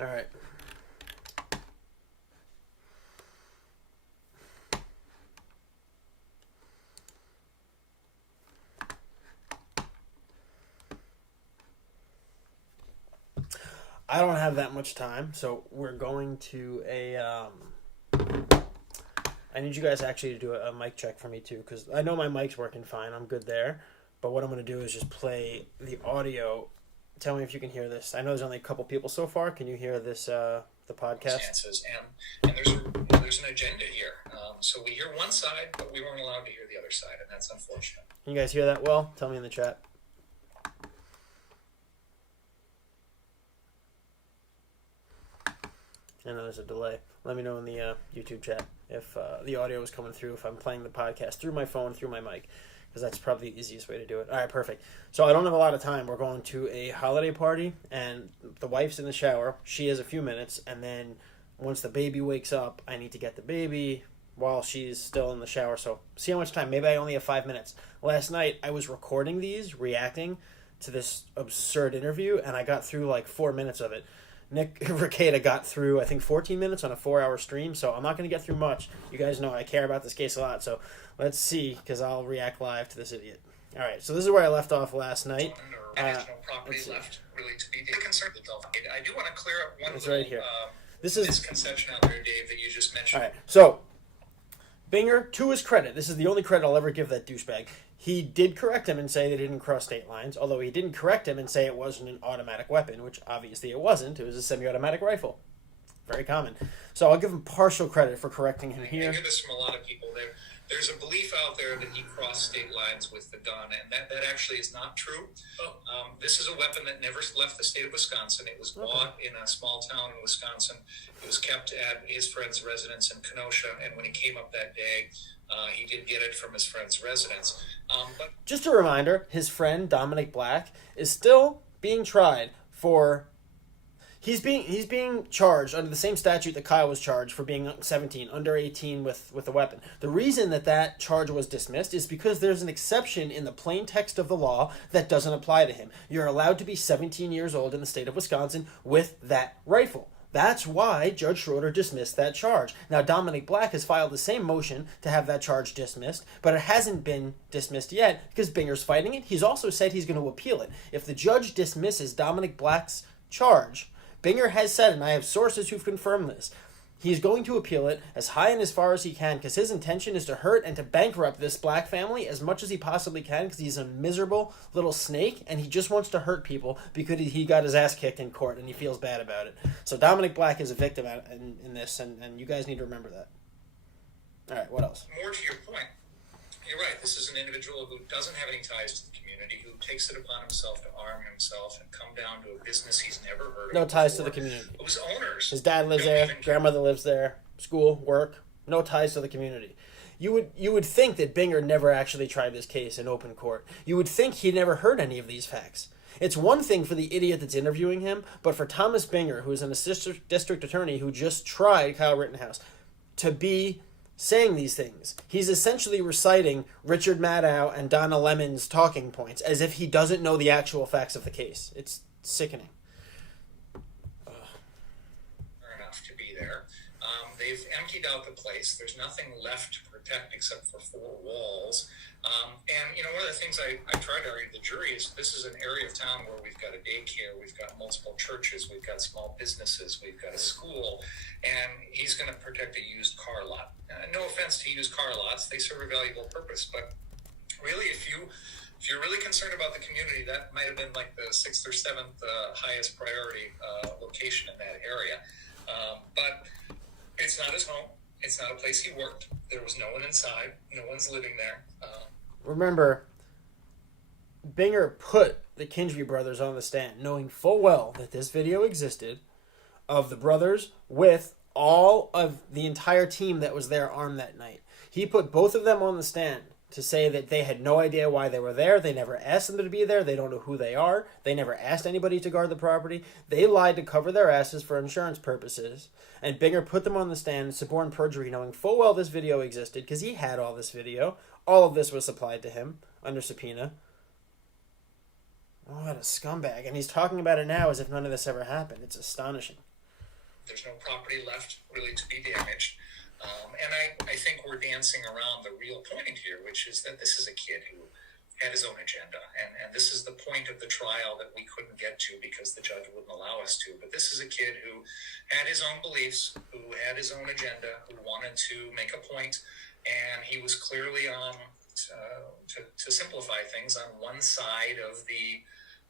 All right. I don't have that much time, so we're going to I need you guys actually to do a mic check for me too, because I know my mic's working fine. I'm good there. But what I'm going to do is just play the audio. Tell me if you can hear this. I know there's only a couple people so far. Can you hear this, the podcast? And there's an agenda here. So we hear one side, but we weren't allowed to hear the other side, and that's unfortunate. Can you guys hear that well? Tell me in the chat. I know there's a delay. Let me know in the YouTube chat if the audio is coming through, if I'm playing the podcast through my phone, through my mic, because that's probably the easiest way to do it. All right, perfect. So I don't have a lot of time. We're going to a holiday party, and the wife's in the shower. She has a few minutes, and then once the baby wakes up, I need to get the baby while she's still in the shower. So see how much time. Maybe I only have 5 minutes. Last night, I was recording these, reacting to this absurd interview, and I got through like 4 minutes of it. Nick Rekieta got through, I think, 14 minutes on a 4-hour stream, so I'm not going to get through much. You guys know I care about this case a lot, so let's see, because I'll react live to this idiot. All right, so this is where I left off last night. Property left really to be concerned with. I do want to clear up one little, right here. This is misconception out there, Dave, that you just mentioned. All right, so Binger, to his credit, this is the only credit I'll ever give that douchebag. He did correct him and say they didn't cross state lines, although he didn't correct him and say it wasn't an automatic weapon, which obviously it wasn't. It was a semi-automatic rifle. Very common. So I'll give him partial credit for correcting him here. I hear this from a lot of people. There's a belief out there that he crossed state lines with the gun, and that actually is not true. This is a weapon that never left the state of Wisconsin. It was bought in a small town in Wisconsin. It was kept at his friend's residence in Kenosha, and when he came up that day, he did get it from his friend's residence. But just a reminder, his friend Dominic Black is still being tried for... He's being charged under the same statute that Kyle was charged for being 17, under 18 with a weapon. The reason that charge was dismissed is because there's an exception in the plain text of the law that doesn't apply to him. You're allowed to be 17 years old in the state of Wisconsin with that rifle. That's why Judge Schroeder dismissed that charge. Now, Dominic Black has filed the same motion to have that charge dismissed, but it hasn't been dismissed yet because Binger's fighting it. He's also said he's going to appeal it. If the judge dismisses Dominic Black's charge, Binger has said, and I have sources who've confirmed this, he's going to appeal it as high and as far as he can because his intention is to hurt and to bankrupt this Black family as much as he possibly can because he's a miserable little snake and he just wants to hurt people because he got his ass kicked in court and he feels bad about it. So Dominic Black is a victim in this, and you guys need to remember that. All right, what else? More to your point, you're right. This is an individual who doesn't have any ties to the community, who takes it upon himself to arm himself and come down to a business he's never heard of. No ties to the community. Whose owners. His dad lives there. Grandmother lives there. School, work. No ties to the community. You would think that Binger never actually tried this case in open court. You would think he never heard any of these facts. It's one thing for the idiot that's interviewing him, but for Thomas Binger, who is an assistant district attorney who just tried Kyle Rittenhouse, to be saying these things. He's essentially reciting Richard Maddow and Donna Lemon's talking points as if he doesn't know the actual facts of the case. It's sickening. Enough to be there. They've emptied out the place. There's nothing left to protect except for 4 walls. And, one of the things I try to argue to the jury is this is an area of town where we've got a daycare, we've got multiple churches, we've got small businesses, we've got a school, and he's going to protect a used car lot. No offense to used car lots, they serve a valuable purpose, but really if you're really concerned about the community, that might have been like the 6th or 7th highest priority location in that area. But it's not his home. It's not a place he worked. There was no one inside. No one's living there. Remember, Binger put the Kingery brothers on the stand, knowing full well that this video existed of the brothers with all of the entire team that was there armed that night. He put both of them on the stand to say that they had no idea why they were there. They never asked them to be there. They don't know who they are. They never asked anybody to guard the property. They lied to cover their asses for insurance purposes. And Binger put them on the stand in suborned perjury, knowing full well this video existed because he had all this video. All of this was supplied to him under subpoena. Oh, what a scumbag. And he's talking about it now as if none of this ever happened. It's astonishing. There's no property left really to be damaged. And I think we're dancing around the real point here, which is that this is a kid who had his own agenda. And this is the point of the trial that we couldn't get to because the judge wouldn't allow us to. But this is a kid who had his own beliefs, who had his own agenda, who wanted to make a point, and he was clearly on, to simplify things, on one side of the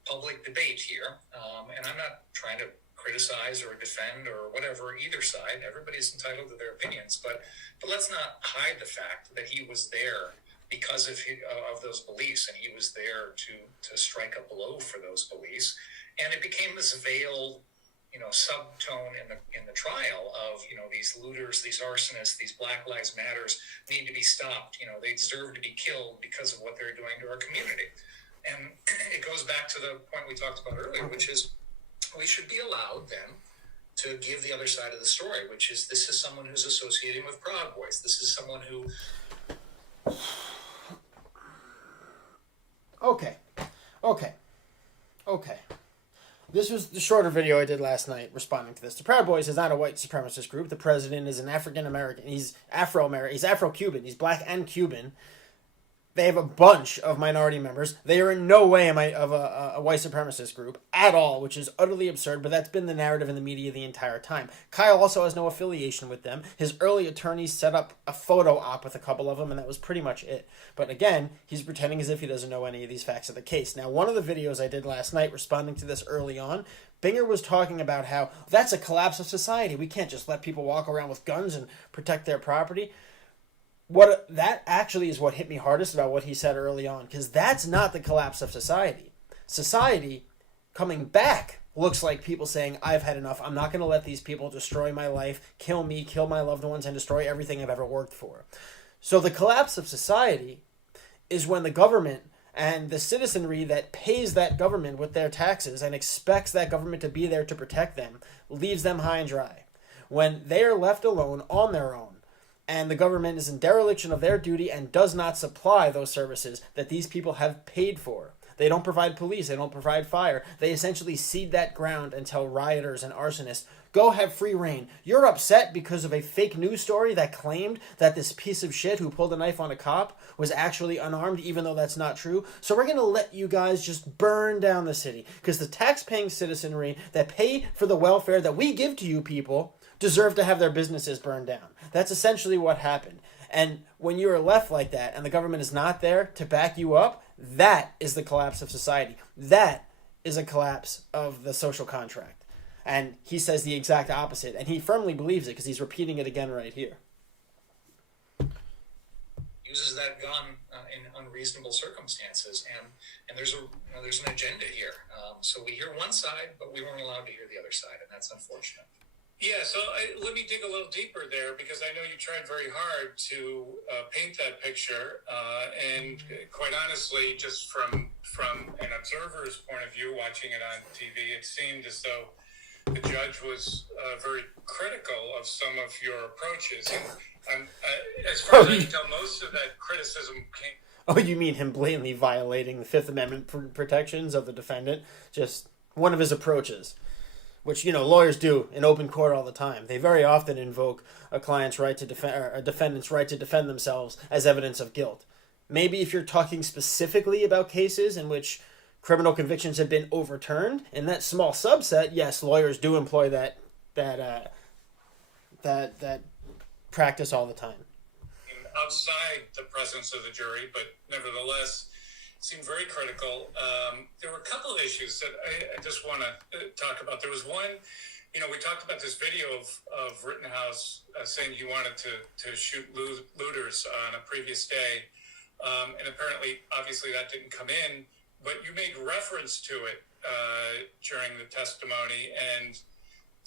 public debate here. And I'm not trying to criticize or defend or whatever either side. Everybody's entitled to their opinions, but let's not hide the fact that he was there because of those beliefs, and he was there to strike a blow for those beliefs. And it became this veiled, subtone in the trial of, these looters, these arsonists, these Black Lives Matters need to be stopped. They deserve to be killed because of what they're doing to our community. And it goes back to the point we talked about earlier, which is we should be allowed then to give the other side of the story, which is this is someone who's associating with Proud Boys. This is someone who... Okay. This was the shorter video I did last night responding to this. The Proud Boys is not a white supremacist group. The president is an African-American. He's Afro-American. He's Afro-Cuban. He's black and Cuban. They have a bunch of minority members. They are in no way a white supremacist group at all, which is utterly absurd, but that's been the narrative in the media the entire time. Kyle also has no affiliation with them. His early attorneys set up a photo op with a couple of them, and that was pretty much it. But again, he's pretending as if he doesn't know any of these facts of the case. Now, one of the videos I did last night responding to this early on, Binger was talking about how that's a collapse of society. We can't just let people walk around with guns and protect their property. That actually is what hit me hardest about what he said early on, because that's not the collapse of society. Society coming back looks like people saying, I've had enough. I'm not going to let these people destroy my life, kill me, kill my loved ones, and destroy everything I've ever worked for. So the collapse of society is when the government and the citizenry that pays that government with their taxes and expects that government to be there to protect them leaves them high and dry. When they are left alone on their own, and the government is in dereliction of their duty and does not supply those services that these people have paid for. They don't provide police. They don't provide fire. They essentially cede that ground and tell rioters and arsonists, go have free reign. You're upset because of a fake news story that claimed that this piece of shit who pulled a knife on a cop was actually unarmed, even though that's not true. So we're going to let you guys just burn down the city because the tax-paying citizenry that pay for the welfare that we give to you people deserve to have their businesses burned down. That's essentially what happened. And when you are left like that and the government is not there to back you up, that is the collapse of society. That is a collapse of the social contract. And he says the exact opposite. And he firmly believes it because he's repeating it again right here. Uses that gun in unreasonable circumstances. And there's an agenda here. So we hear one side, but we weren't allowed to hear the other side. And that's unfortunate. Yeah, so let me dig a little deeper there because I know you tried very hard to paint that picture, and quite honestly, just from an observer's point of view, watching it on TV, it seemed as though the judge was very critical of some of your approaches. And as far as I can tell, most of that criticism came... Oh, you mean him blatantly violating the Fifth Amendment protections of the defendant? Just one of his approaches. Which, lawyers do in open court all the time. They very often invoke a client's right to defend, or a defendant's right to defend themselves as evidence of guilt. Maybe if you're talking specifically about cases in which criminal convictions have been overturned, in that small subset, yes, lawyers do employ that practice all the time. Outside the presence of the jury, but nevertheless, seemed very critical. There were a couple of issues that I just want to talk about. There was one, we talked about this video of Rittenhouse saying he wanted to shoot looters on a previous day. And apparently, obviously, that didn't come in. But you made reference to it during the testimony. And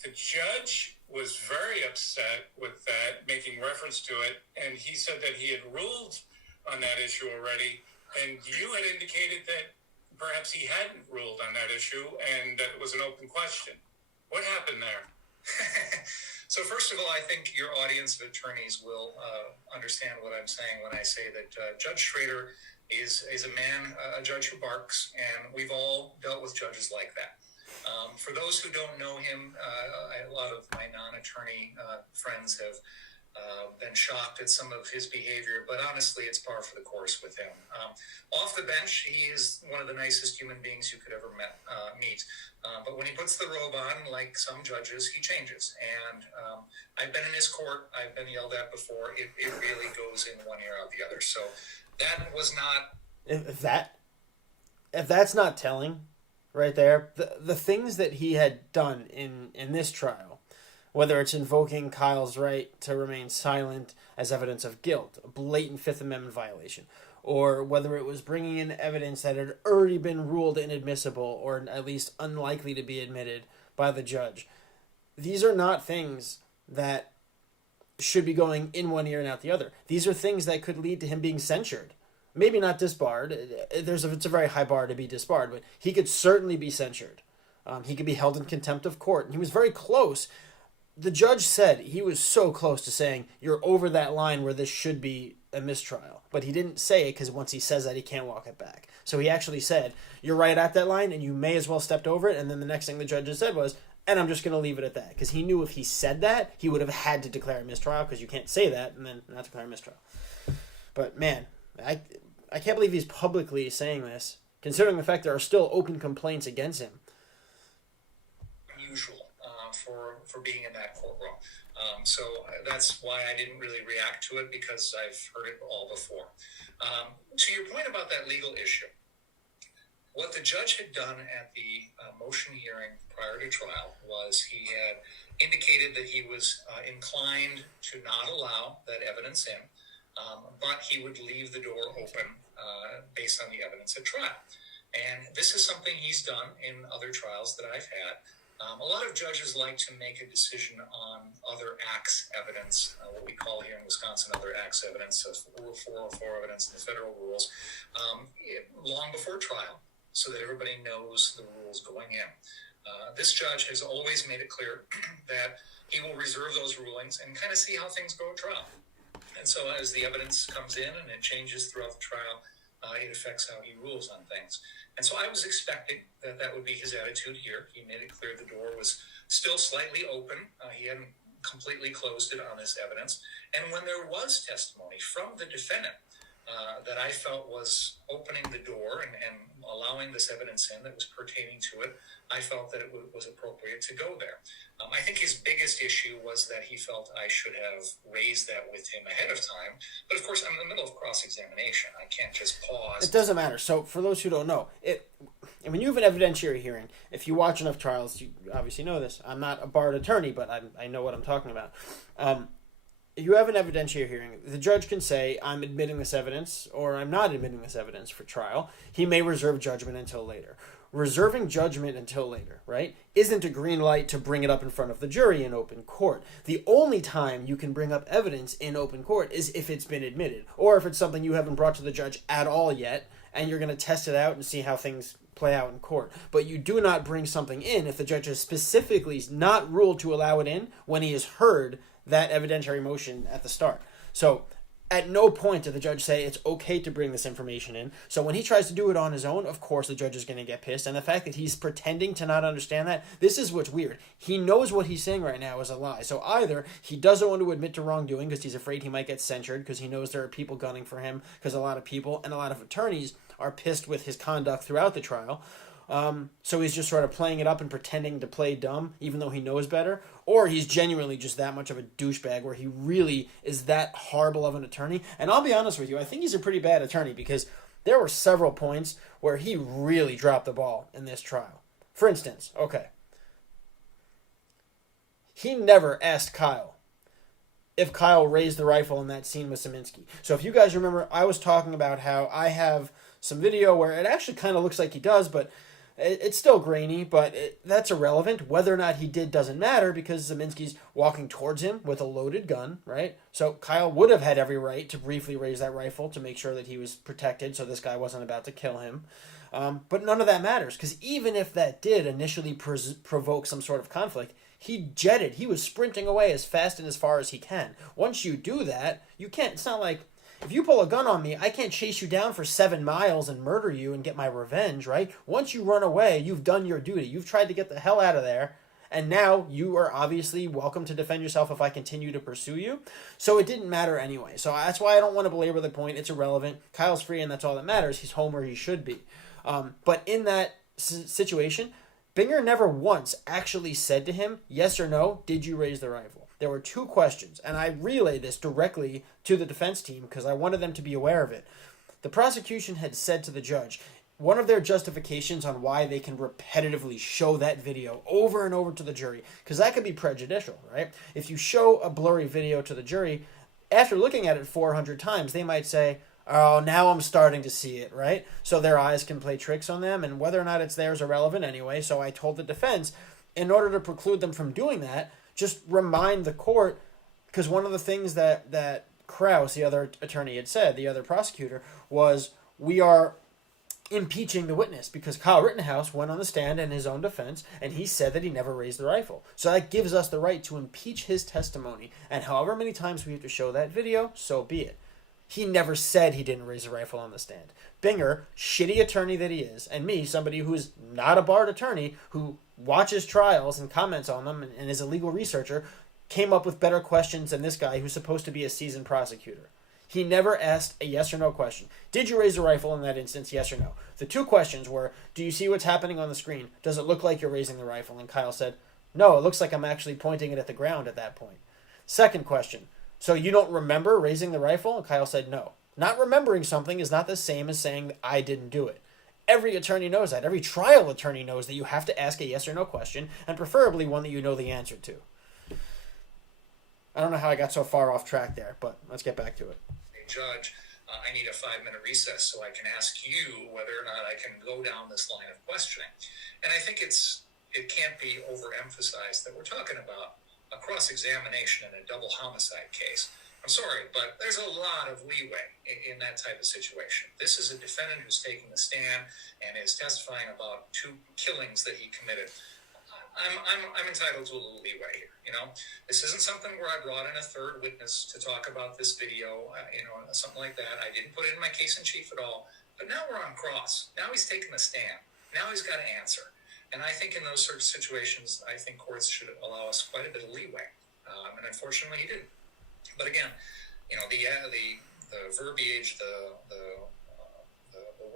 the judge was very upset with that, making reference to it. And he said that he had ruled on that issue already. And you had indicated that perhaps he hadn't ruled on that issue and that it was an open question. What happened there? So first of all, I think your audience of attorneys will understand what I'm saying when I say that Judge Schrader is a man, a judge who barks, and we've all dealt with judges like that. For those who don't know him, a lot of my non-attorney friends have been shocked at some of his behavior, but honestly, it's par for the course with him. Off the bench, he is one of the nicest human beings you could ever meet. But when he puts the robe on, like some judges, he changes. And I've been in his court. I've been yelled at before. It really goes in one ear out the other. So that was not... If that's not telling right there, the things that he had done in this trial, whether it's invoking Kyle's right to remain silent as evidence of guilt, a blatant Fifth Amendment violation, or whether it was bringing in evidence that had already been ruled inadmissible or at least unlikely to be admitted by the judge. These are not things that should be going in one ear and out the other. These are things that could lead to him being censured. Maybe not disbarred. It's a very high bar to be disbarred, but he could certainly be censured. He could be held in contempt of court. And he was very close. The judge said he was so close to saying, you're over that line where this should be a mistrial. But he didn't say it because once he says that, he can't walk it back. So he actually said, you're right at that line and you may as well stepped over it. And then the next thing the judge just said was, and I'm just going to leave it at that. Because he knew if he said that, he would have had to declare a mistrial because you can't say that and then not declare a mistrial. But man, I can't believe he's publicly saying this, considering the fact there are still open complaints against him. Unusual for being in that courtroom. So that's why I didn't really react to it, because I've heard it all before. To your point about that legal issue, what the judge had done at the motion hearing prior to trial was he had indicated that he was inclined to not allow that evidence in, but he would leave the door open based on the evidence at trial. And this is something he's done in other trials that I've had. A lot of judges like to make a decision on other acts evidence, what we call here in Wisconsin other acts evidence, Rule 404 evidence in the federal rules, long before trial, so that everybody knows the rules going in. This judge has always made it clear that he will reserve those rulings and kind of see how things go at trial. And so as the evidence comes in and it changes throughout the trial, it affects how he rules on things. And so I was expecting that that would be his attitude here. He made it clear the door was still slightly open. He hadn't completely closed it on this evidence. And when there was testimony from the defendant that I felt was opening the door and allowing this evidence in that was pertaining to it, I felt that it was appropriate to go there. I think his biggest issue was that he felt I should have raised that with him ahead of time. But of course, I'm in the middle of cross-examination. I can't just pause. It doesn't matter. So for those who don't know, when you have an evidentiary hearing, if you watch enough trials, you obviously know this. I'm not a barred attorney, but I know what I'm talking about. You have an evidentiary hearing. The judge can say, I'm admitting this evidence, or I'm not admitting this evidence for trial. He may reserve judgment until later. Reserving judgment until later, right, isn't a green light to bring it up in front of the jury in open court. The only time you can bring up evidence in open court is if it's been admitted, or if it's something you haven't brought to the judge at all yet, and you're going to test it out and see how things play out in court. But you do not bring something in if the judge has specifically not ruled to allow it in when he has heard that evidentiary motion at the start. So at no point did the judge say it's okay to bring this information in. So when he tries to do it on his own, of course the judge is going to get pissed. And the fact that he's pretending to not understand that, this is what's weird. He knows what he's saying right now is a lie. So either he doesn't want to admit to wrongdoing because he's afraid he might get censured because he knows there are people gunning for him, because a lot of people and a lot of attorneys are pissed with his conduct throughout the trial. So he's just sort of playing it up and pretending to play dumb, even though he knows better. Or he's genuinely just that much of a douchebag where he really is that horrible of an attorney. And I'll be honest with you, I think he's a pretty bad attorney because there were several points where he really dropped the ball in this trial. For instance, he never asked Kyle if Kyle raised the rifle in that scene with Szymanski. So if you guys remember, I was talking about how I have some video where it actually kind of looks like he does, but it's still grainy, but that's irrelevant. Whether or not he did doesn't matter because Szymanski's walking towards him with a loaded gun, right? So Kyle would have had every right to briefly raise that rifle to make sure that he was protected so this guy wasn't about to kill him. But none of that matters because even if that did initially provoke some sort of conflict, he jetted. He was sprinting away as fast and as far as he can. Once you do that, you can't. It's not like If you pull a gun on me, I can't chase you down for 7 miles and murder you and get my revenge, right? Once you run away, you've done your duty. You've tried to get the hell out of there. And now you are obviously welcome to defend yourself if I continue to pursue you. So it didn't matter anyway. So that's why I don't want to belabor the point. It's irrelevant. Kyle's free, and that's all that matters. He's home where he should be. But in that situation, Binger never once actually said to him, yes or no, did you raise the rifle? There were 2 questions, and I relayed this directly to the defense team because I wanted them to be aware of it. The prosecution had said to the judge, one of their justifications on why they can repetitively show that video over and over to the jury, because that could be prejudicial, right? If you show a blurry video to the jury, after looking at it 400 times, they might say, oh, now I'm starting to see it, right? So their eyes can play tricks on them, and whether or not it's theirs is irrelevant anyway. So I told the defense, in order to preclude them from doing that, just remind the court, because one of the things that Krause, the other attorney, had said, the other prosecutor, was we are impeaching the witness because Kyle Rittenhouse went on the stand in his own defense and he said that he never raised the rifle. So that gives us the right to impeach his testimony, and however many times we have to show that video, so be it. He never said he didn't raise a rifle on the stand. Binger, shitty attorney that he is, and me, somebody who's not a barred attorney, who watches trials and comments on them and is a legal researcher, came up with better questions than this guy who's supposed to be a seasoned prosecutor. He never asked a yes or no question. Did you raise the rifle in that instance, yes or no? The 2 questions were, do you see what's happening on the screen? Does it look like you're raising the rifle? And Kyle said, no, it looks like I'm actually pointing it at the ground at that point. Second question, so you don't remember raising the rifle? And Kyle said, no. Not remembering something is not the same as saying that I didn't do it. Every attorney knows that. Every trial attorney knows that you have to ask a yes or no question, and preferably one that you know the answer to. I don't know how I got so far off track there, but let's get back to it. Judge, I need a 5-minute recess so I can ask you whether or not I can go down this line of questioning. And I think it can't be overemphasized that we're talking about a cross-examination in a double homicide case. I'm sorry, but there's a lot of leeway in that type of situation. This is a defendant who's taking the stand and is testifying about 2 killings that he committed. I'm entitled to a little leeway here. This isn't something where I brought in a third witness to talk about this video, something like that. I didn't put it in my case in chief at all. But now we're on cross. Now he's taking the stand. Now he's got to answer. And I think in those sort of situations, I think courts should allow us quite a bit of leeway. And unfortunately, he didn't. But again, the verbiage, the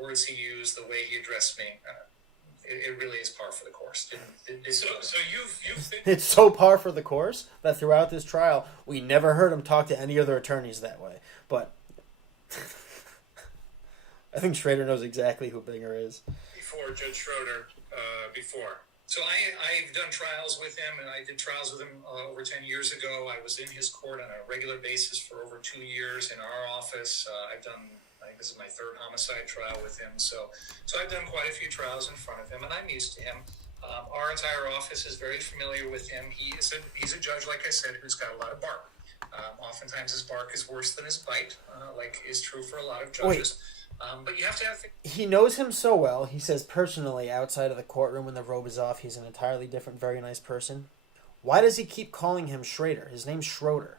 words he used, the way he addressed me. It really is par for the course. So you've been... It's so par for the course that throughout this trial, we never heard him talk to any other attorneys that way. But I think Schrader knows exactly who Binger is. Before Judge Schroeder, before. So I've done trials with him, and I did trials with him over 10 years ago. I was in his court on a regular basis for over 2 years in our office. I think this is my 3rd homicide trial with him. So I've done quite a few trials in front of him, and I'm used to him. Our entire office is very familiar with him. He's a judge, like I said, who's got a lot of bark. Oftentimes his bark is worse than his bite, like is true for a lot of judges. But you have to have... He knows him so well. He says personally, outside of the courtroom when the robe is off, he's an entirely different, very nice person. Why does he keep calling him Schrader? His name's Schroeder.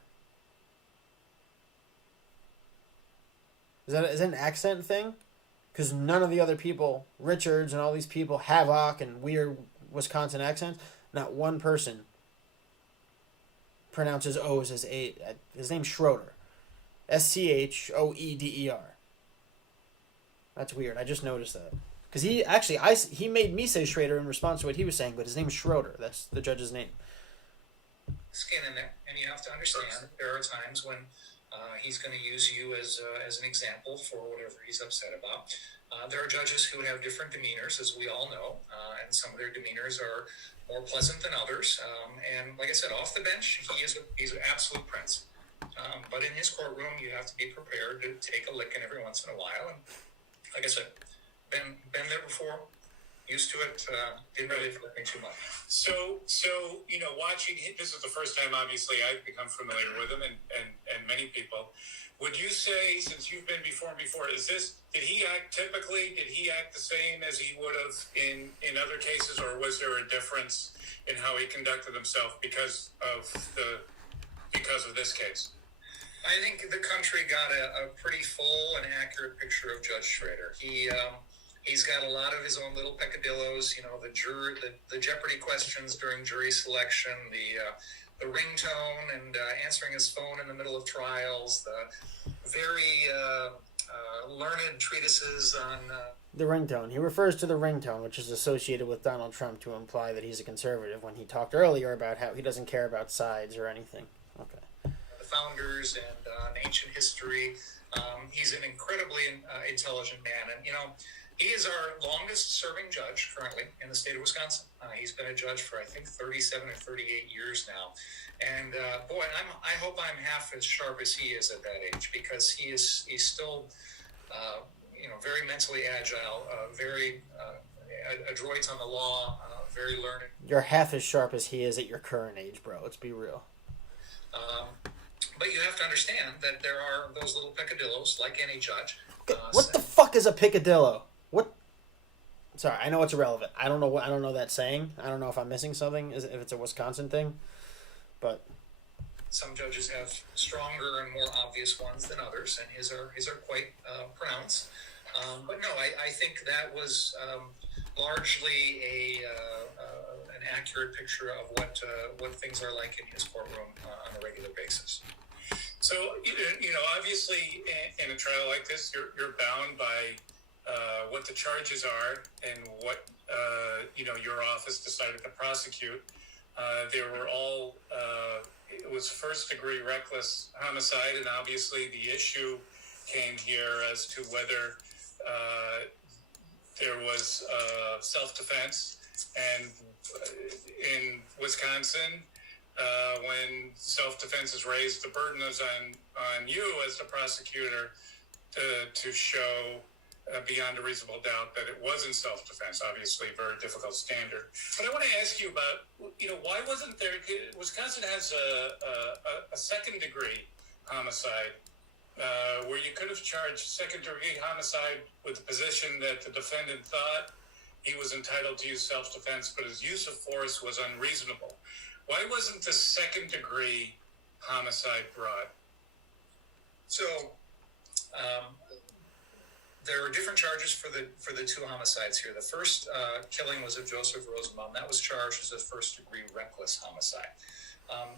Is that an accent thing? Because none of the other people, Richards and all these people, Havoc and weird Wisconsin accents, not one person pronounces O's as A. His name's Schroeder. Schoeder. That's weird. I just noticed that. Because he made me say Schrader in response to what he was saying, but his name's Schroeder. That's the judge's name. Skin in there, and you have to understand that there are times when he's going to use you as an example for whatever he's upset about. There are judges who have different demeanors, as we all know, and some of their demeanors are more pleasant than others. And like I said, off the bench, he's an absolute prince. But in his courtroom, you have to be prepared to take a licking every once in a while. And like I said, been there before, used to it, didn't really affect me too much. So watching, this is the first time, obviously, I've become familiar with him and many people. Would you say, since you've been before, did he act typically, did he act the same as he would have in other cases, or was there a difference in how he conducted himself because of this case? I think the country got a pretty full and accurate picture of Judge Schrader. He's got a lot of his own little peccadillos. You know, the Jeopardy questions during jury selection, the ringtone, and answering his phone in the middle of trials. The very learned treatises on. The ringtone. He refers to the ringtone, which is associated with Donald Trump, to imply that he's a conservative when he talked earlier about how he doesn't care about sides or anything. Okay. The founders and ancient history. He's an incredibly intelligent man. And, you know, he is our longest-serving judge currently in the state of Wisconsin. He's been a judge for, I think, 37 or 38 years now. And, boy, I hope I'm half as sharp as he is at that age, because he's still... very mentally agile, very adroit on the law, very learned. You're half as sharp as he is at your current age, bro. Let's be real. But you have to understand that there are those little peccadillos, like any judge. What the fuck is a picadillo? What? Sorry, I know it's irrelevant. I don't know that saying. I don't know if I'm missing something. If it's a Wisconsin thing, but. Some judges have stronger and more obvious ones than others, and his are quite pronounced. But no, I think that was largely an accurate picture of what things are like in his courtroom on a regular basis. So, obviously, in a trial like this, you're bound by what the charges are and what your office decided to prosecute. They were all. It was first-degree reckless homicide, and obviously the issue came here as to whether there was self-defense. And in Wisconsin, when self-defense is raised, the burden is on you as the prosecutor to show beyond a reasonable doubt that it wasn't self-defense. Obviously, a very difficult standard. But I want to ask you about, why wasn't there? Wisconsin has a second-degree homicide where you could have charged second-degree homicide with the position that the defendant thought he was entitled to use self-defense, but his use of force was unreasonable. Why wasn't the second-degree homicide brought? So, there were different charges for the two homicides here. The first killing was of Joseph Rosenbaum. That was charged as a first-degree reckless homicide.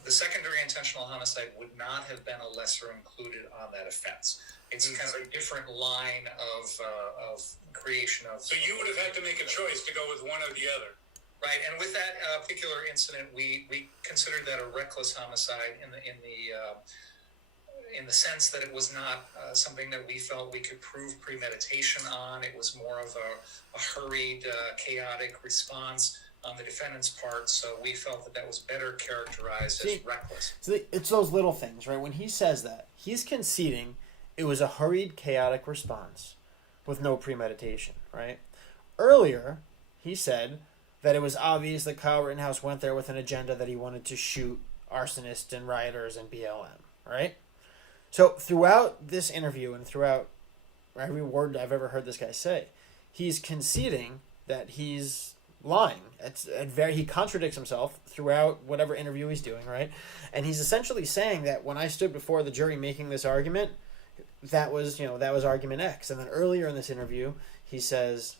The second-degree intentional homicide would not have been a lesser included on that offense. It's kind of a different line of creation of. So you would have had to make a choice to go with one or the other. Right, and with that particular incident, we considered that a reckless homicide in the sense that it was not something that we felt we could prove premeditation on. It was more of a hurried, chaotic response on the defendant's part, so we felt that was better characterized as reckless. So it's those little things, right? When he says that, he's conceding it was a hurried, chaotic response with no premeditation, right? Earlier, he said that it was obvious that Kyle Rittenhouse went there with an agenda that he wanted to shoot arsonists and rioters and BLM, right? So throughout this interview and throughout every word I've ever heard this guy say, he's conceding that he's lying. He contradicts himself throughout whatever interview he's doing, right? And he's essentially saying that when I stood before the jury making this argument, that was argument X. And then earlier in this interview, he says,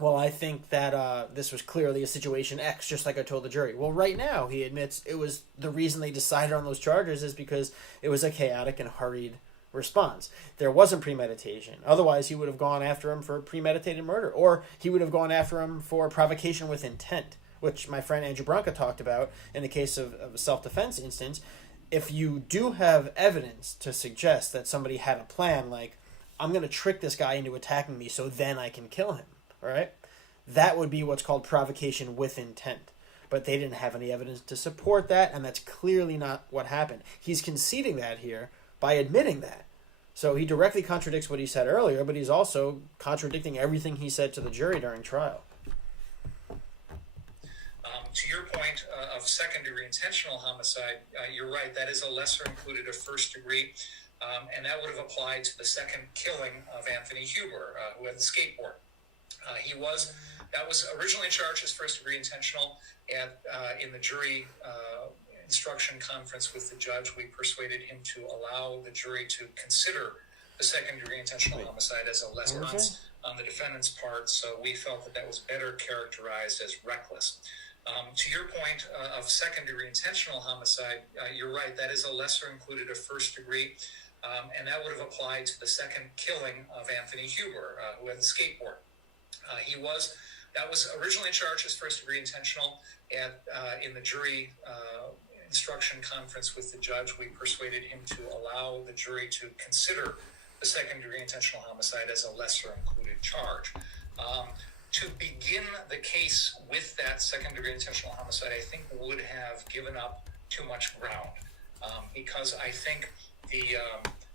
well, I think that this was clearly a situation X, just like I told the jury. Well, right now, he admits it was the reason they decided on those charges is because it was a chaotic and hurried response. There wasn't premeditation. Otherwise, he would have gone after him for premeditated murder, or he would have gone after him for provocation with intent, which my friend Andrew Branca talked about in the case of a self-defense instance. If you do have evidence to suggest that somebody had a plan, like, I'm going to trick this guy into attacking me so then I can kill him, all right? That would be what's called provocation with intent. But they didn't have any evidence to support that, and that's clearly not what happened. He's conceding that here by admitting that. So he directly contradicts what he said earlier, but he's also contradicting everything he said to the jury during trial. To your point of second-degree intentional homicide, you're right. That is a lesser included of first degree, and that would have applied to the second killing of Anthony Huber, who had the skateboard. That was originally charged as first-degree intentional, and in the jury instruction conference with the judge, we persuaded him to allow the jury to consider the second-degree intentional homicide as a lesser offense on the defendant's part, so we felt that that was better characterized as reckless. To your point of second-degree intentional homicide, you're right, that is a lesser included of first degree, and that would have applied to the second killing of Anthony Huber, who had the skateboard. That was originally charged as first-degree intentional, and in the jury instruction conference with the judge, we persuaded him to allow the jury to consider the second-degree intentional homicide as a lesser included charge. To begin the case with that second-degree intentional homicide, I think would have given up too much ground, because I think the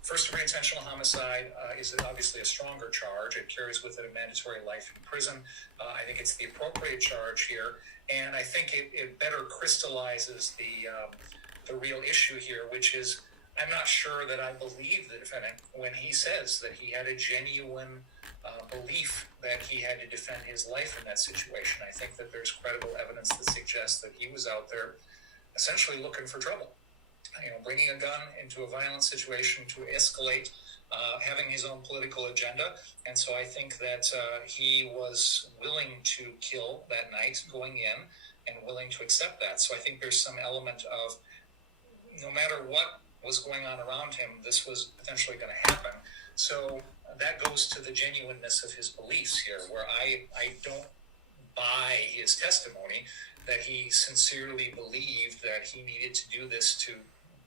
first-degree intentional homicide is obviously a stronger charge. It carries with it a mandatory life in prison. I think it's the appropriate charge here, and I think it better crystallizes the real issue here, which is I'm not sure that I believe the defendant when he says that he had a genuine belief that he had to defend his life in that situation. I think that there's credible evidence that suggests that he was out there essentially looking for trouble. Bringing a gun into a violent situation to escalate, having his own political agenda. And so I think that he was willing to kill that night going in and willing to accept that. So I think there's some element of no matter what was going on around him, this was potentially going to happen. So that goes to the genuineness of his beliefs here, where I don't buy his testimony that he sincerely believed that he needed to do this to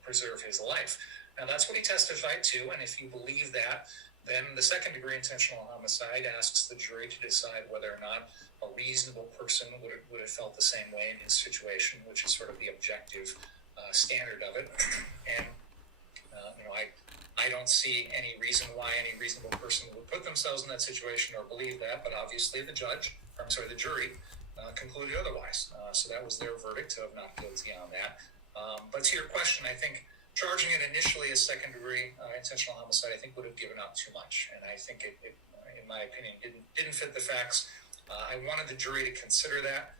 preserve his life. Now, that's what he testified to, and if you believe that, then the second-degree intentional homicide asks the jury to decide whether or not a reasonable person would have felt the same way in his situation, which is sort of the objective standard of it. And, I don't see any reason why any reasonable person would put themselves in that situation or believe that, but obviously the jury concluded otherwise. So that was their verdict of not guilty on that. But to your question, I think charging it initially as second-degree intentional homicide, I think would have given up too much. And I think it in my opinion, didn't fit the facts. I wanted the jury to consider that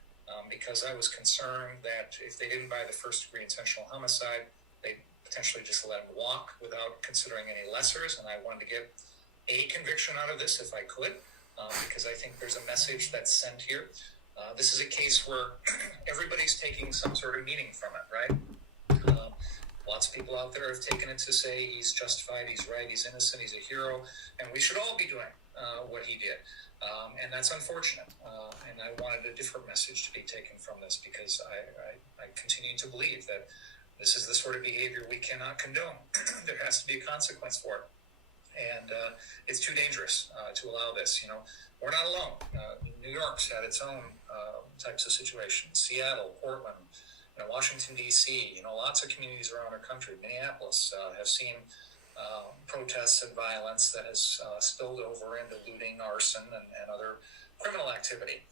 because I was concerned that if they didn't buy the first-degree intentional homicide, they'd potentially just let him walk without considering any lessers. And I wanted to get a conviction out of this if I could, because I think there's a message that's sent here. This is a case where everybody's taking some sort of meaning from it, right? Lots of people out there have taken it to say he's justified, he's right, he's innocent, he's a hero, and we should all be doing what he did. And that's unfortunate. And I wanted a different message to be taken from this because I continue to believe that this is the sort of behavior we cannot condone. There has to be a consequence for it. And it's too dangerous to allow this. We're not alone. New York's had its own types of situations. Seattle, Portland, Washington, D.C., lots of communities around our country. Minneapolis have seen protests and violence that has spilled over into looting, arson, and other criminal activity.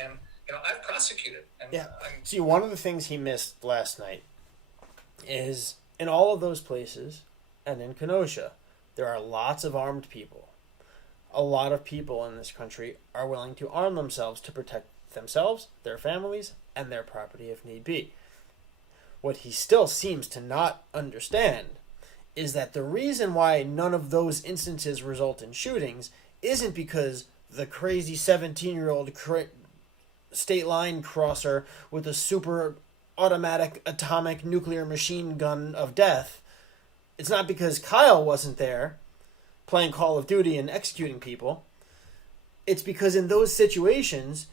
And I've prosecuted. And yeah. See, one of the things he missed last night is in all of those places and in Kenosha, there are lots of armed people. A lot of people in this country are willing to arm themselves to protect themselves, their families, and their property if need be. What he still seems to not understand is that the reason why none of those instances result in shootings isn't because the crazy 17-year-old state line crosser with a super automatic atomic nuclear machine gun of death. It's not because Kyle wasn't there playing Call of Duty and executing people. It's because in those situations,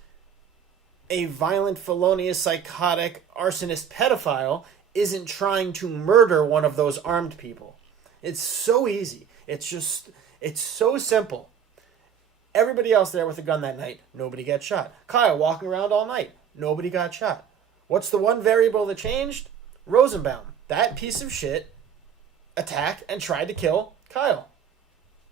a violent, felonious, psychotic, arsonist pedophile isn't trying to murder one of those armed people. It's so easy. It's so simple. Everybody else there with a gun that night, nobody got shot. Kyle walking around all night, nobody got shot. What's the one variable that changed? Rosenbaum. That piece of shit attacked and tried to kill Kyle.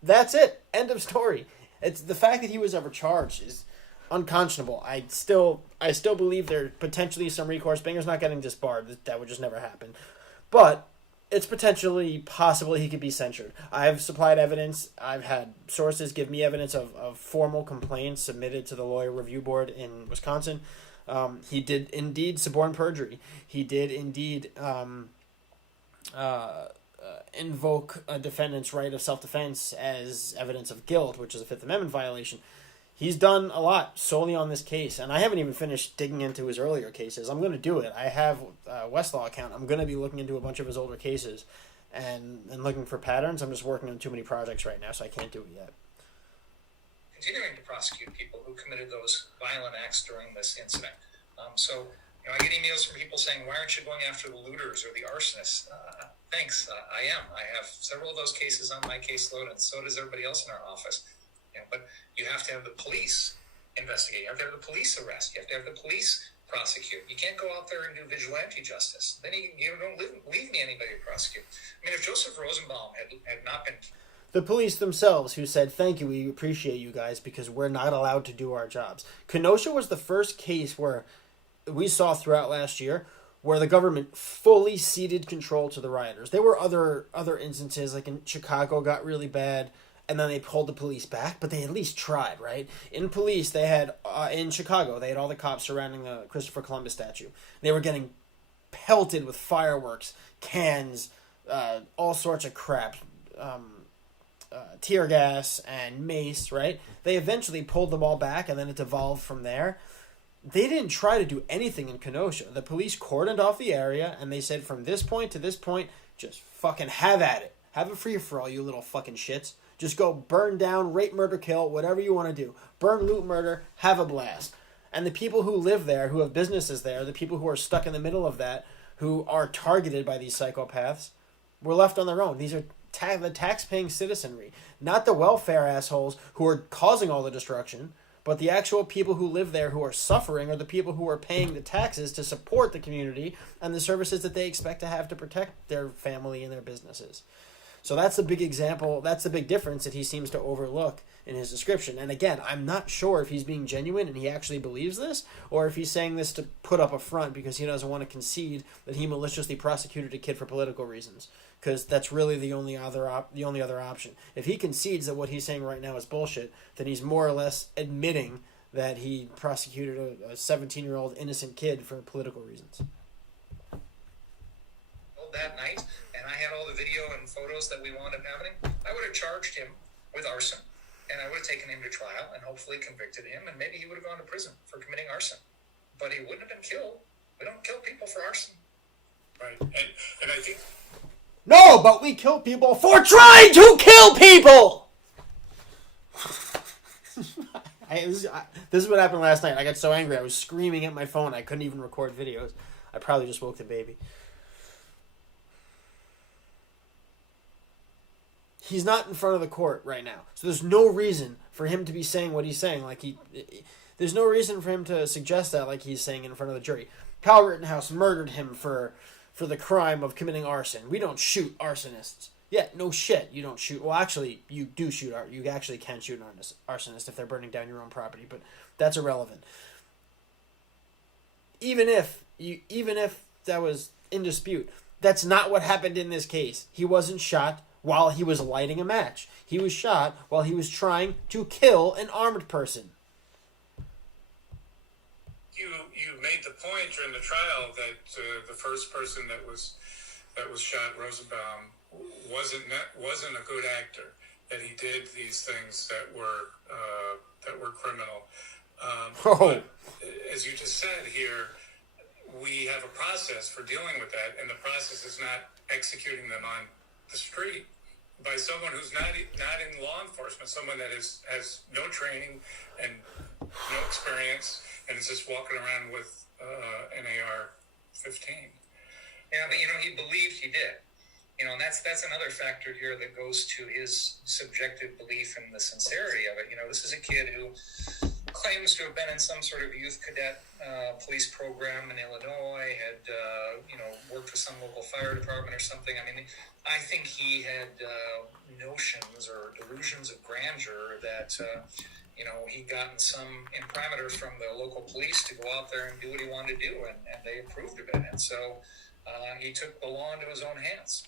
That's it. End of story. It's the fact that he was ever charged is unconscionable. I still believe there potentially some recourse. Banger's not getting disbarred. That would just never happen. But it's potentially possible he could be censured. I've supplied evidence. I've had sources give me evidence of formal complaints submitted to the Lawyer Review Board in Wisconsin. He did indeed suborn perjury. He did indeed invoke a defendant's right of self-defense as evidence of guilt, which is a Fifth Amendment violation. He's done a lot solely on this case, and I haven't even finished digging into his earlier cases. I'm going to do it. I have a Westlaw account. I'm going to be looking into a bunch of his older cases and looking for patterns. I'm just working on too many projects right now, so I can't do it yet. Continuing to prosecute people who committed those violent acts during this incident. I get emails from people saying, why aren't you going after the looters or the arsonists? Thanks, I am. I have several of those cases on my caseload, and so does everybody else in our office. But you have to have the police investigate. You have to have the police arrest. You have to have the police prosecute. You can't go out there and do vigilante justice. Then you don't leave me anybody to prosecute. I mean, if Joseph Rosenbaum had not been... The police themselves who said, thank you, we appreciate you guys because we're not allowed to do our jobs. Kenosha was the first case where we saw throughout last year where the government fully ceded control to the rioters. There were other instances, like in Chicago got really bad, and then they pulled the police back, but they at least tried, right? In police, they had, in Chicago, they had all the cops surrounding the Christopher Columbus statue. They were getting pelted with fireworks, cans, all sorts of crap, tear gas and mace, right? They eventually pulled them all back, and then it devolved from there. They didn't try to do anything in Kenosha. The police cordoned off the area, and they said, from this point to this point, just fucking have at it. Have a free-for-all, you little fucking shits. Just go burn down, rape, murder, kill, whatever you want to do. Burn, loot, murder, have a blast. And the people who live there, who have businesses there, the people who are stuck in the middle of that, who are targeted by these psychopaths, were left on their own. These are the tax-paying citizenry, not the welfare assholes who are causing all the destruction, but the actual people who live there who are suffering are the people who are paying the taxes to support the community and the services that they expect to have to protect their family and their businesses. So that's the big example, that's the big difference that he seems to overlook in his description. And again, I'm not sure if he's being genuine and he actually believes this, or if he's saying this to put up a front because he doesn't want to concede that he maliciously prosecuted a kid for political reasons. Because that's really the only other option. If he concedes that what he's saying right now is bullshit, then he's more or less admitting that he prosecuted a 17-year-old innocent kid for political reasons. That night, and I had all the video and photos that we wound up having, I would have charged him with arson, and I would have taken him to trial and hopefully convicted him, and maybe he would have gone to prison for committing arson. But he wouldn't have been killed. We don't kill people for arson. Right. And I think... No, but we kill people for trying to kill people! This is what happened last night. I got so angry. I was screaming at my phone. I couldn't even record videos. I probably just woke the baby. He's not in front of the court right now. So there's no reason for him to be saying what he's saying. There's no reason for him to suggest that like he's saying in front of the jury. Kyle Rittenhouse murdered him for the crime of committing arson. We don't shoot arsonists. Yeah, no shit. You don't shoot. Well, actually, you do shoot. You actually can shoot an arsonist if they're burning down your own property, but that's irrelevant. Even if that was in dispute, that's not what happened in this case. He wasn't shot while he was lighting a match. He was shot while he was trying to kill an armed person. You made the point during the trial that the first person that was shot, Rosenbaum, wasn't a good actor. That he did these things that were criminal. But as you just said here, we have a process for dealing with that, and the process is not executing them on the street by someone who's not in law enforcement, someone that has no training and no experience, and is just walking around with an AR-15. Yeah, but he believed he did. And that's another factor here that goes to his subjective belief in the sincerity of it. This is a kid who claims to have been in some sort of youth cadet police program in Illinois, had worked for some local fire department or something. I mean, I think he had notions or delusions of grandeur that he'd gotten some imprimatur from the local police to go out there and do what he wanted to do, and they approved of it. And so he took the law into his own hands.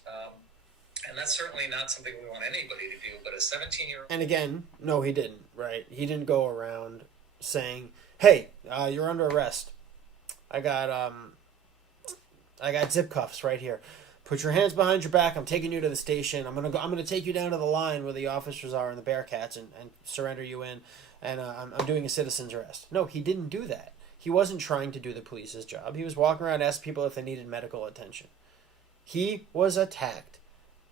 And that's certainly not something we want anybody to do, but a 17-year-old... And again, no, he didn't, right? He didn't go around saying, hey, you're under arrest. I got zip cuffs right here. Put your hands behind your back. I'm taking you to the station. I'm gonna take you down to the line where the officers are and the Bearcats and surrender you in. And I'm doing a citizen's arrest. No, he didn't do that. He wasn't trying to do the police's job. He was walking around asking people if they needed medical attention. He was attacked.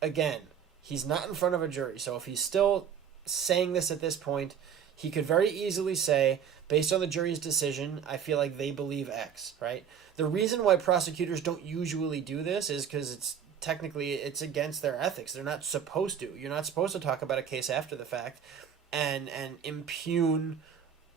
Again, he's not in front of a jury. So if he's still saying this at this point, he could very easily say, based on the jury's decision, I feel like they believe X, right? The reason why prosecutors don't usually do this is because it's against their ethics. They're not supposed to. You're not supposed to talk about a case after the fact and impugn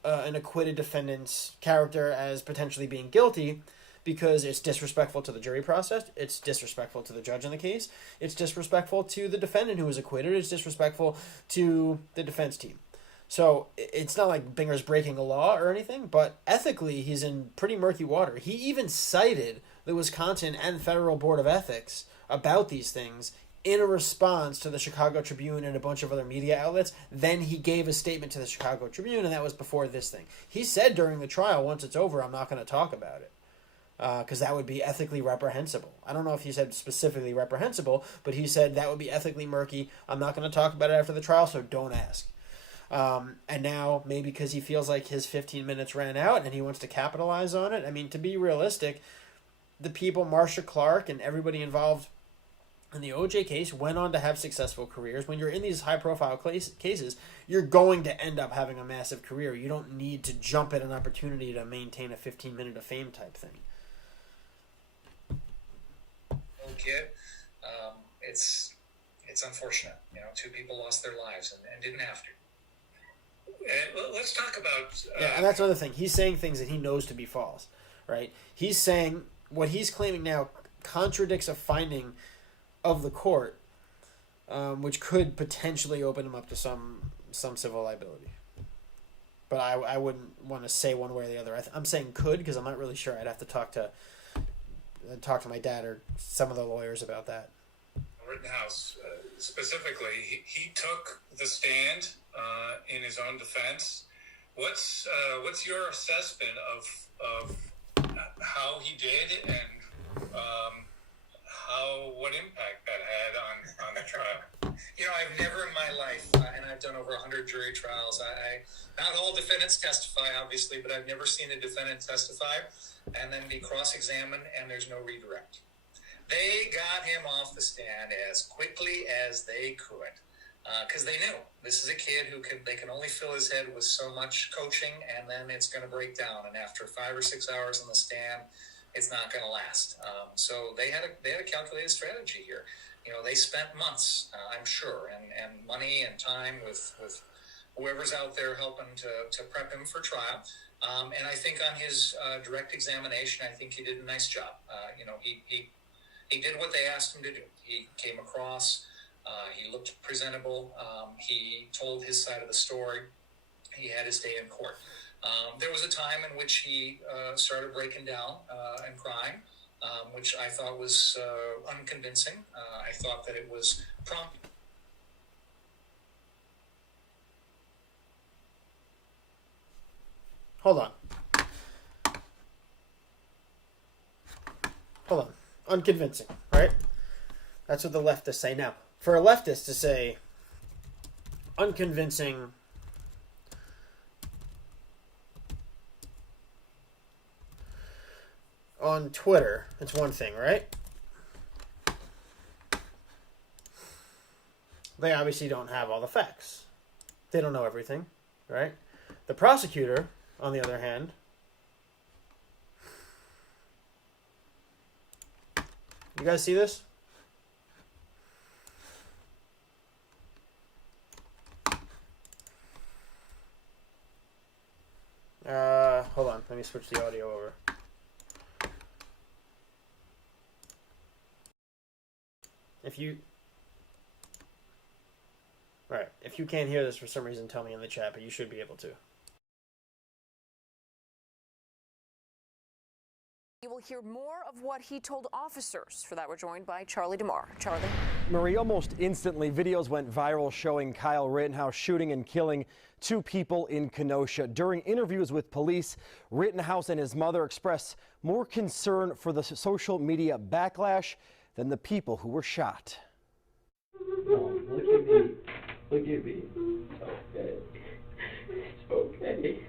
an acquitted defendant's character as potentially being guilty, because it's disrespectful to the jury process, it's disrespectful to the judge in the case, it's disrespectful to the defendant who was acquitted, it's disrespectful to the defense team. So it's not like Binger's breaking a law or anything, but ethically he's in pretty murky water. He even cited the Wisconsin and Federal Board of Ethics about these things in a response to the Chicago Tribune and a bunch of other media outlets. Then he gave a statement to the Chicago Tribune, and that was before this thing. He said during the trial, once it's over, I'm not going to talk about it, because that would be ethically reprehensible. I don't know if he said specifically reprehensible, but he said that would be ethically murky. I'm not going to talk about it after the trial, so don't ask. And now, maybe because he feels like his 15 minutes ran out and he wants to capitalize on it. I mean, to be realistic, the people, Marcia Clark and everybody involved in the OJ case, went on to have successful careers. When you're in these high-profile cases, you're going to end up having a massive career. You don't need to jump at an opportunity to maintain a 15-minute of fame type thing. Kid, it's unfortunate. Two people lost their lives and didn't have to. And let's talk about... yeah, and that's another thing. He's saying things that he knows to be false, right? He's saying what he's claiming now contradicts a finding of the court, which could potentially open him up to some civil liability. But I wouldn't want to say one way or the other. I'm saying could, because I'm not really sure. I'd have to talk to my dad or some of the lawyers about that. Rittenhouse, specifically, he took the stand in his own defense. What's your assessment of how he did and what impact that had on the trial? I've never in my life, and I've done over 100 jury trials. Not all defendants testify, obviously, but I've never seen a defendant testify and then be cross-examined and there's no redirect. They got him off the stand as quickly as they could, because they knew this is a kid they can only fill his head with so much coaching, and then it's going to break down. And after 5 or 6 hours on the stand, it's not going to last. So they had a calculated strategy here. They spent months, I'm sure, and money and time with whoever's out there helping to prep him for trial. And I think on his direct examination, I think he did a nice job. He did what they asked him to do. He came across, he looked presentable, he told his side of the story, he had his day in court. There was a time in which he started breaking down and crying, which I thought was unconvincing. I thought that it was prompt. Hold on. Unconvincing, right? That's what the leftists say. Now, for a leftist to say unconvincing on Twitter, it's one thing, right? They obviously don't have all the facts. They don't know everything, right? The prosecutor, on the other hand, you guys see this? Hold on. Let me switch the audio over. If you can't hear this for some reason, tell me in the chat, but you should be able to. You will hear more of what he told officers. For that, we're joined by Charlie DeMar. Charlie. Marie, almost instantly, videos went viral showing Kyle Rittenhouse shooting and killing 2 people in Kenosha. During interviews with police, Rittenhouse and his mother expressed more concern for the social media backlash than the people who were shot. Mom, look at me. Look at me. It's okay.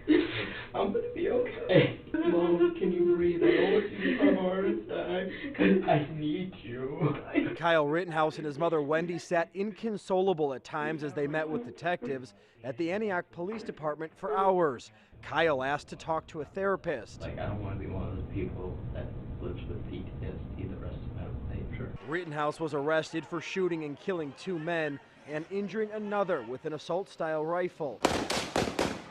I'm gonna be okay. Mom, can you breathe? I don't want you to have a heart attack. Cause I need you. Kyle Rittenhouse and his mother Wendy sat inconsolable at times as they met with detectives at the Antioch Police Department for hours. Kyle asked to talk to a therapist. I don't want to be one of those people that lives with PTSD the rest of my life. Sure. Rittenhouse was arrested for shooting and killing 2 men and injuring another with an assault-style rifle.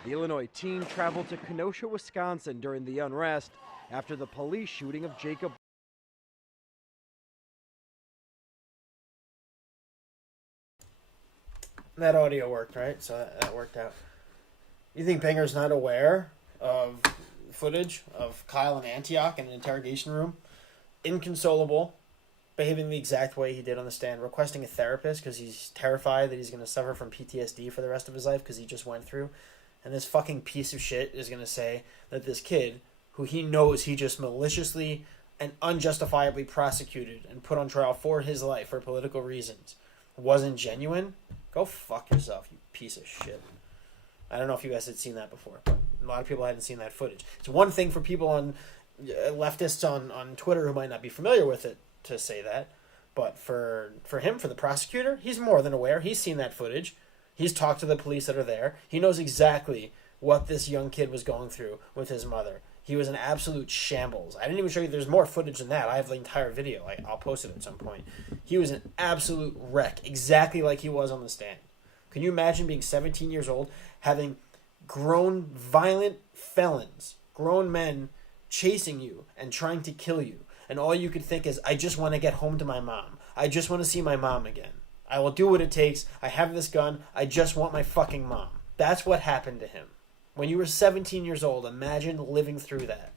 The Illinois teen traveled to Kenosha, Wisconsin during the unrest after the police shooting of Jacob. That audio worked, right? So that worked out. You think Binger's not aware of footage of Kyle in Antioch in an interrogation room? Inconsolable, behaving the exact way he did on the stand, requesting a therapist because he's terrified that he's going to suffer from PTSD for the rest of his life because he just went through. And this fucking piece of shit is going to say that this kid, who he knows he just maliciously and unjustifiably prosecuted and put on trial for his life for political reasons, wasn't genuine. Go fuck yourself, you piece of shit. I don't know if you guys had seen that before, but a lot of people hadn't seen that footage. It's one thing for people on leftists on Twitter who might not be familiar with it to say that, but for him, for the prosecutor, he's more than aware. He's seen that footage. He's talked to the police that are there. He knows exactly what this young kid was going through with his mother. He was an absolute shambles. I didn't even show you. There's more footage than that. I have the entire video. I'll post it at some point. He was an absolute wreck, exactly like he was on the stand. Can you imagine being 17 years old, having grown violent felons, grown men chasing you and trying to kill you, and all you could think is, I just want to get home to my mom. I just want to see my mom again. I will do what it takes. I have this gun. I just want my fucking mom. That's what happened to him. When you were 17 years old, imagine living through that.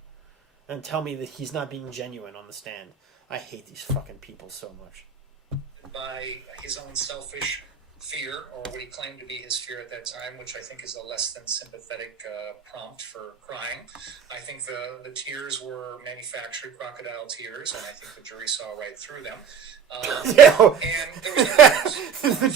And tell me that he's not being genuine on the stand. I hate these fucking people so much. By his own selfish fear, or what he claimed to be his fear at that time, which I think is a less than sympathetic prompt for crying. I think the tears were manufactured crocodile tears, and I think the jury saw right through them. And there was no the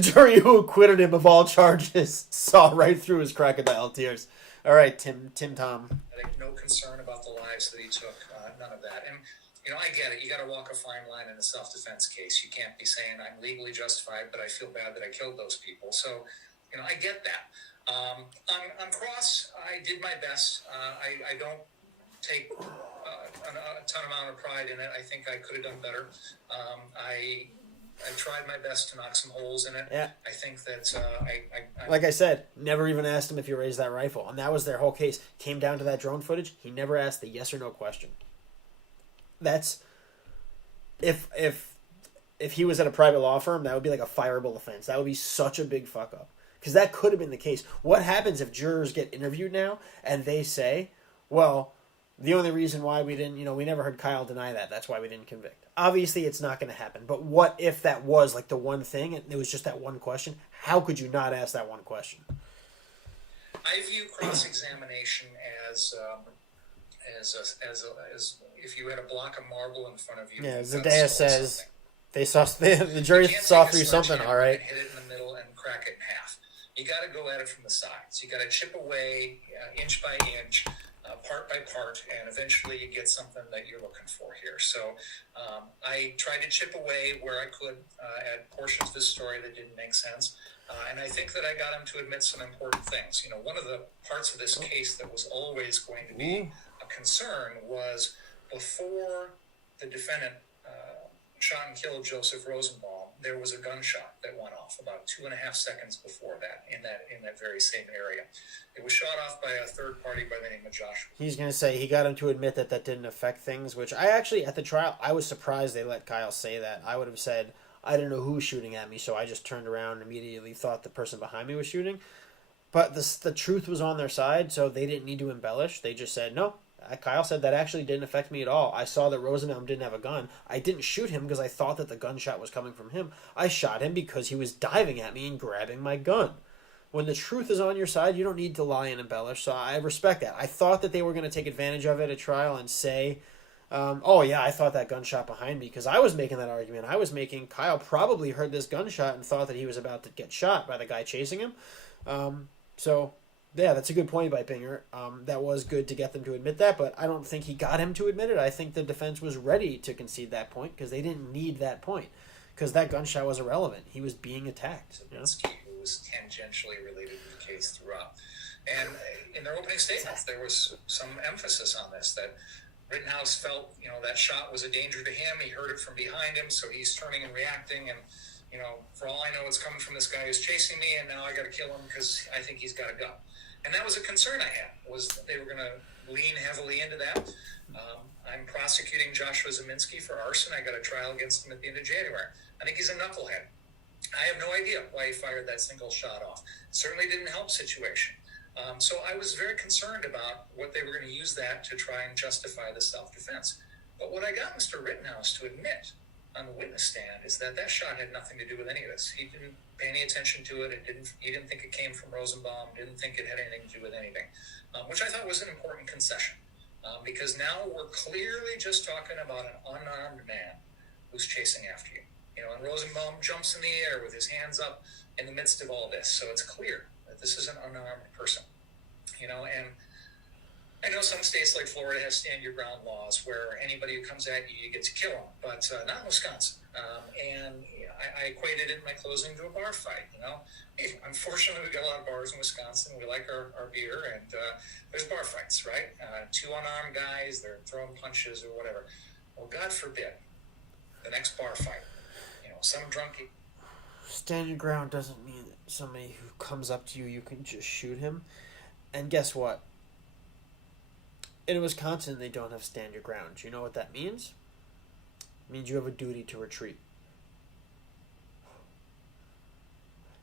jury who acquitted him of all charges saw right through his crocodile tears. All right, Tim Tom. No concern about the lives that he took, none of that. And I get it. You got to walk a fine line in a self-defense case. You can't be saying I'm legally justified, but I feel bad that I killed those people. So, I get that. On cross, I did my best. I don't take a ton amount of pride in it. I think I could have done better. I tried my best to knock some holes in it. Yeah. I think that like I said, never even asked him if he raised that rifle, and that was their whole case. Came down to that drone footage. He never asked the yes or no question. That's if he was at a private law firm, that would be like a fireable offense. That would be such a big fuck up, because that could have been the case. What happens if jurors get interviewed now and they say, well, the only reason why we didn't, we never heard Kyle deny that. That's why we didn't convict. Obviously, it's not going to happen. But what if that was like the one thing and it was just that one question? How could you not ask that one question? I view cross-examination as if you had a block of marble in front of you. Yeah, Zendaya says the jury saw through something. All right, hit it in the middle and crack it in half. You got to go at it from the sides. You got to chip away inch by inch, part by part, and eventually you get something that you're looking for here. So I tried to chip away where I could at portions of this story that didn't make sense. And I think that I got him to admit some important things. One of the parts of this case that was always going to be a concern was before the defendant shot and killed Joseph Rosenbaum, there was a gunshot that went off about 2.5 seconds before that in that very same area. It was shot off by a third party by the name of Joshua. He's going to say he got him to admit that didn't affect things, which I actually, at the trial, I was surprised they let Kyle say that. I would have said, I didn't know who was shooting at me, so I just turned around and immediately thought the person behind me was shooting. But the truth was on their side, so they didn't need to embellish. They just said, no, Kyle said that actually didn't affect me at all. I saw that Rosenbaum didn't have a gun. I didn't shoot him because I thought that the gunshot was coming from him. I shot him because he was diving at me and grabbing my gun. When the truth is on your side, you don't need to lie and embellish, so I respect that. I thought that they were going to take advantage of it at trial and say, oh yeah, I thought that gunshot behind me, because I was making that argument. I was making Kyle probably heard this gunshot and thought that he was about to get shot by the guy chasing him. So, yeah, that's a good point by Pinger. That was good to get them to admit that, but I don't think he got him to admit it. I think the defense was ready to concede that point because they didn't need that point, because that gunshot was irrelevant. He was being attacked. You know? Who was tangentially related to the case throughout. And in their opening statements, there was some emphasis on this, that Rittenhouse felt, that shot was a danger to him. He heard it from behind him, so he's turning and reacting. And, for all I know, it's coming from this guy who's chasing me, and now I got to kill him because I think he's got a gun. And that was a concern I had, was that they were going to lean heavily into that. I'm prosecuting Joshua Zeminski for arson. I got a trial against him at the end of January. I think he's a knucklehead. I have no idea why he fired that single shot off. Certainly didn't help situation. So I was very concerned about what they were going to use that to try and justify the self-defense. But what I got Mr. Rittenhouse to admit on the witness stand is that shot had nothing to do with any of this. He didn't pay any attention to it. He didn't think it came from Rosenbaum. Didn't think it had anything to do with anything, which I thought was an important concession, because now we're clearly just talking about an unarmed man who's chasing after you. And Rosenbaum jumps in the air with his hands up in the midst of all this, so it's clear that this is an unarmed person. And I know some states like Florida have stand your ground laws where anybody who comes at you, you get to kill them, but not in Wisconsin. And I equated it in my closing to a bar fight. Unfortunately, we got a lot of bars in Wisconsin. We like our beer, and there's bar fights, right? Two unarmed guys, they're throwing punches or whatever. Well, God forbid, the next bar fight, some drunkie. Stand your ground doesn't mean that somebody who comes up to you, you can just shoot him. And guess what? In Wisconsin, they don't have stand your ground. Do you know what that means? It means you have a duty to retreat.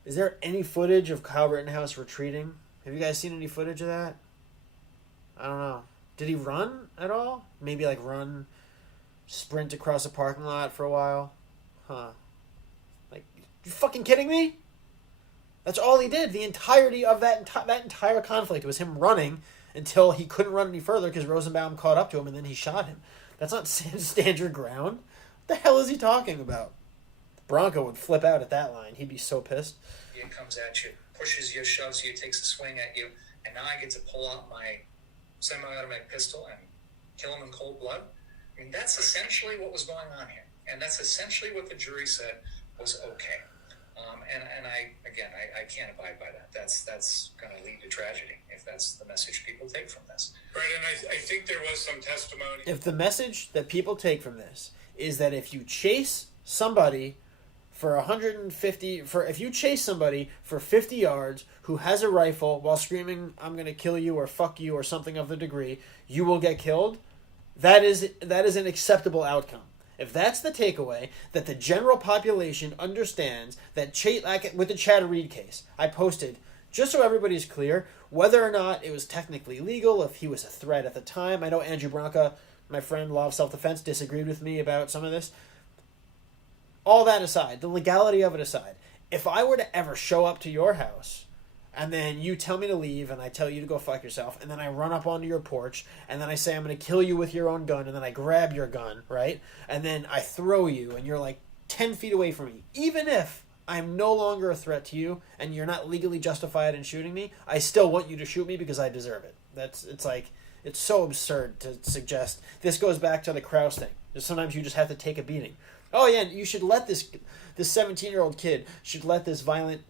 Is there any footage of Kyle Rittenhouse retreating? Have you guys seen any footage of that? I don't know. Did he run at all? Maybe sprint across a parking lot for a while? Huh. You fucking kidding me? That's all he did. The entirety of that entire conflict was him running until he couldn't run any further because Rosenbaum caught up to him and then he shot him. That's not stand your ground. What the hell is he talking about? Bronco would flip out at that line. He'd be so pissed. He comes at you, pushes you, shoves you, takes a swing at you, and now I get to pull out my semi-automatic pistol and kill him in cold blood. I mean, that's essentially what was going on here. And that's essentially what the jury said was okay. And I can't abide by that. That's going to lead to tragedy if that's the message people take from this. Right, and I think there was some testimony. If the message that people take from this is that if you chase somebody for 50 yards who has a rifle while screaming, "I'm going to kill you" or "fuck you" or something of the degree, you will get killed, that is an acceptable outcome. If that's the takeaway, that the general population understands that, like with the Chad Reed case, I posted, just so everybody's clear, whether or not it was technically legal, if he was a threat at the time. I know Andrew Branca, my friend, Law of Self-Defense, disagreed with me about some of this. All that aside, the legality of it aside, if I were to ever show up to your house and then you tell me to leave and I tell you to go fuck yourself and then I run up onto your porch and then I say I'm going to kill you with your own gun and then I grab your gun, right? And then I throw you and you're like 10 feet away from me. Even if I'm no longer a threat to you and you're not legally justified in shooting me, I still want you to shoot me because I deserve it. It's so absurd to suggest. This goes back to the Krause thing. Sometimes you just have to take a beating. Oh yeah, you should let this 17-year-old kid should let this violent,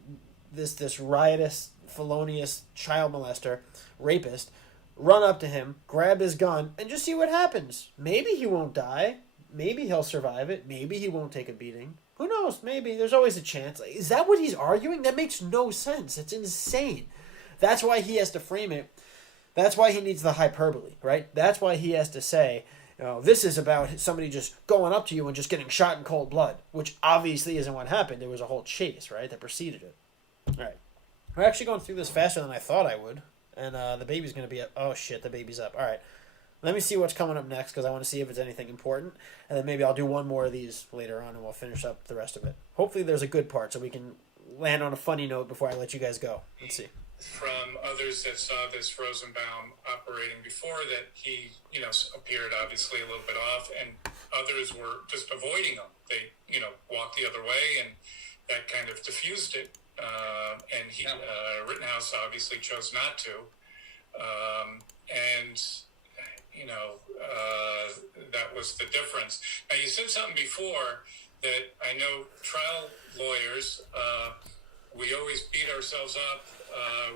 this riotous, felonious child molester, rapist, run up to him, grab his gun, and just see what happens. Maybe he won't die. Maybe he'll survive it. Maybe he won't take a beating. Who knows? Maybe. There's always a chance. Is that what he's arguing? That makes no sense. It's insane. That's why he has to frame it. That's why he needs the hyperbole, right? That's why he has to say, this is about somebody just going up to you and just getting shot in cold blood, which obviously isn't what happened. There was a whole chase, right, that preceded it. All right. We're actually going through this faster than I thought I would. And the baby's going to be up. Oh, shit, the baby's up. All right. Let me see what's coming up next because I want to see if it's anything important. And then maybe I'll do one more of these later on and we'll finish up the rest of it. Hopefully there's a good part so we can land on a funny note before I let you guys go. Let's see. From others that saw this Rosenbaum operating before that he, appeared obviously a little bit off, and others were just avoiding him. They, walked the other way, and that kind of diffused it. And Rittenhouse obviously chose not to. That was the difference. Now, you said something before that I know trial lawyers, we always beat ourselves up.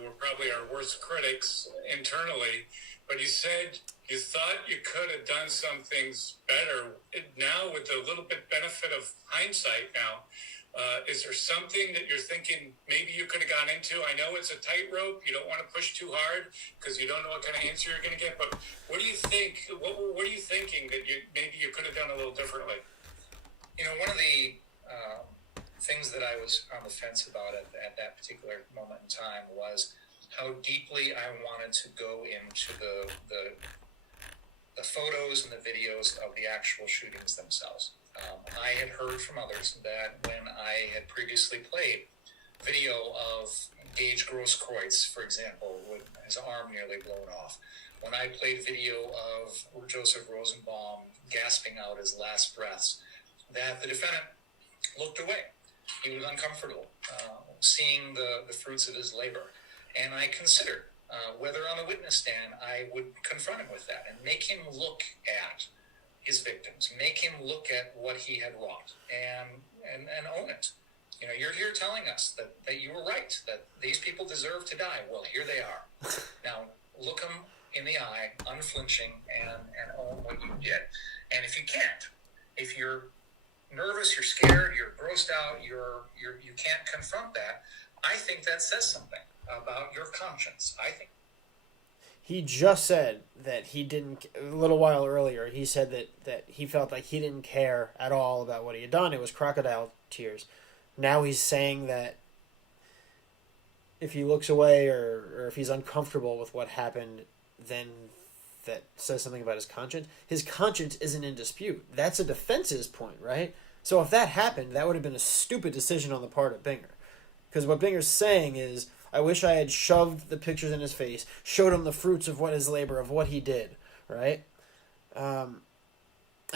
We're probably our worst critics internally. But you said you thought you could have done some things better. Now, with a little bit benefit of hindsight now, is there something that you're thinking maybe you could have gone into? I know it's a tightrope. You don't want to push too hard because you don't know what kind of answer you're going to get. But what do you think? What are you thinking that maybe you could have done a little differently? One of the things that I was on the fence about at that particular moment in time was how deeply I wanted to go into the photos and the videos of the actual shootings themselves. I had heard from others that when I had previously played video of Gage Grosskreutz, for example, with his arm nearly blown off, when I played video of Joseph Rosenbaum gasping out his last breaths, that the defendant looked away. He was uncomfortable seeing the fruits of his labor. And I considered whether on the witness stand I would confront him with that and make him look at his victims, make him look at what he had wrought and own it. You're here telling us that you were right, that these people deserve to die. Well, here they are. Now, look them in the eye, unflinching, and own what you did. And if you can't, if you're nervous, you're scared, you're grossed out, you can't confront that, I think that says something about your conscience. I think he just said that he didn't, a little while earlier, he said that he felt like he didn't care at all about what he had done. It was crocodile tears. Now he's saying that if he looks away or if he's uncomfortable with what happened, then that says something about his conscience. His conscience isn't in dispute. That's a defense's point, right? So if that happened, that would have been a stupid decision on the part of Binger. Because what Binger's saying is, I wish I had shoved the pictures in his face, showed him the fruits of what his labor, of what he did, right? I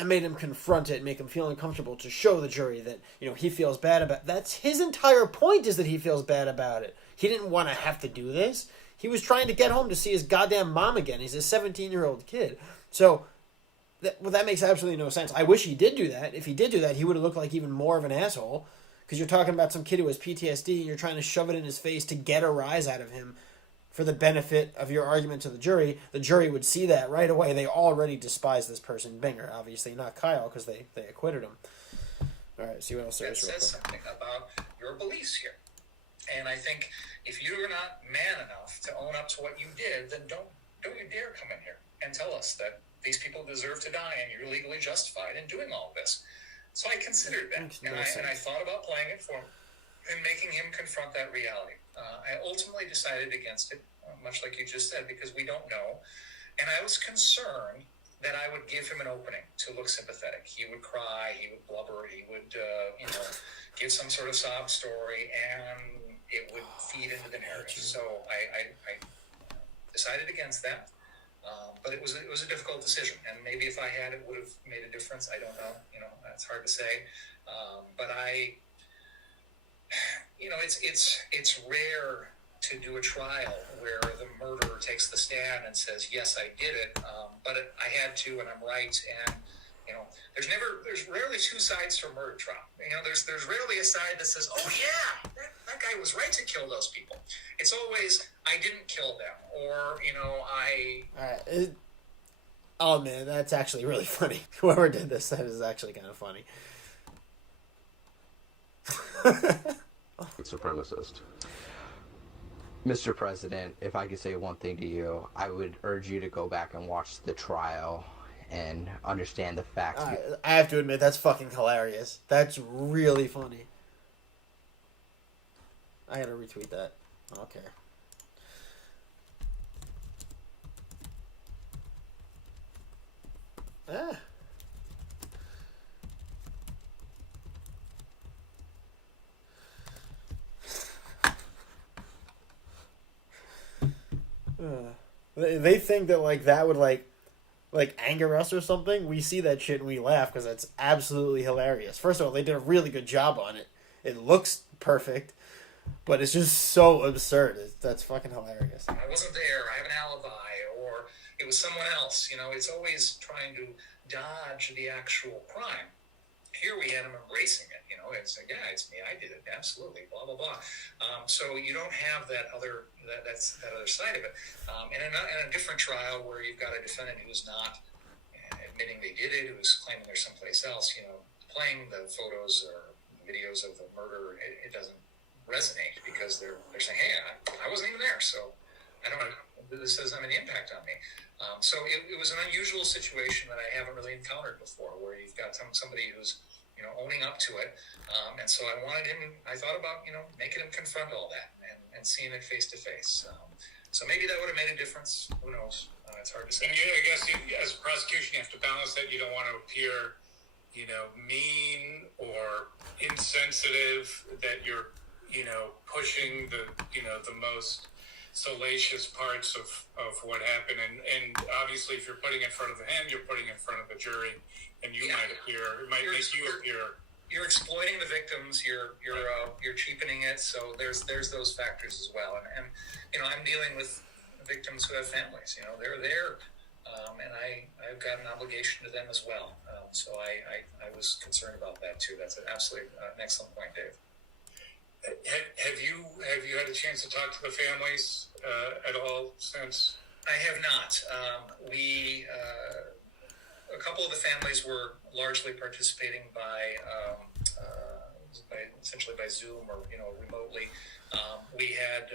made him confront it, make him feel uncomfortable to show the jury that, he feels bad about it. That's his entire point, is that he feels bad about it. He didn't want to have to do this. He was trying to get home to see his goddamn mom again. He's a 17-year-old kid. So, that makes absolutely no sense. I wish he did do that. If he did do that, he would have looked like even more of an asshole. Because you're talking about some kid who has PTSD and you're trying to shove it in his face to get a rise out of him for the benefit of your argument to the jury. The jury would see that right away. They already despise this person, Binger, obviously, not Kyle, because they acquitted him. All right, see what else there is. That says something about your beliefs here. And I think if you're not man enough to own up to what you did, then don't you dare come in here and tell us that these people deserve to die and you're legally justified in doing all of this. So I considered that, and I thought about playing it for him and making him confront that reality. I ultimately decided against it, much like you just said, because we don't know. And I was concerned that I would give him an opening to look sympathetic. He would cry, he would blubber, he would, give some sort of sob story, and it would feed into the narrative. So I decided against that. But it was a difficult decision, and maybe if I had, it would have made a difference. I don't know. That's hard to say. But it's rare to do a trial where the murderer takes the stand and says, "Yes, I did it, but I had to, and I'm right." And there's rarely two sides to a murder trial. There's rarely a side that says, "Oh yeah, that guy was right to kill those people." It's always, "I didn't kill them," or I. All right. Oh man, that's actually really funny. Whoever did this, that is actually kind of funny. Supremacist. Mr. President, if I could say one thing to you, I would urge you to go back and watch the trial and understand the facts. I have to admit, that's fucking hilarious. That's really funny. I gotta retweet that. Okay. Ah. They think that like that would like anger us or something. We see that shit and we laugh because that's absolutely hilarious. First of all, they did a really good job on it. It looks perfect, but it's just so absurd. That's fucking hilarious. I wasn't there. I have an alibi, or it was someone else. You know, it's always trying to dodge the actual crime. Here we had him embracing it. You know, it's like, yeah, it's me. I did it. Absolutely. Blah blah blah. So you don't have that other that other side of it. And in a different trial where you've got a defendant who's not admitting they did it, who's claiming they're someplace else, you know, playing the photos or videos of the murder, it doesn't resonate because they're saying, hey, I wasn't even there, so I don't know. This doesn't have any impact on me. So it was an unusual situation that I haven't really encountered before, where you've got somebody who's, you know, owning up to it. And so I wanted him, I thought about, you know, making him confront all that and seeing it face to face. So maybe that would have made a difference. Who knows? It's hard to say. And I guess as a prosecution, you have to balance that. You don't want to appear, you know, mean or insensitive, that you're, you know, pushing the, you know, the most salacious parts of what happened, and obviously if you're putting it in front of the hand, you're putting it in front of the jury, and you might appear, it might make you appear. You're exploiting the victims. You're cheapening it. So there's those factors as well. And you know, I'm dealing with victims who have families. You know, they're there, and I've got an obligation to them as well. So I was concerned about that too. That's an absolutely an excellent point, Dave. Have you had a chance to talk to the families at all since? I have not. A couple of the families were largely participating by essentially by Zoom or, you know, remotely. We had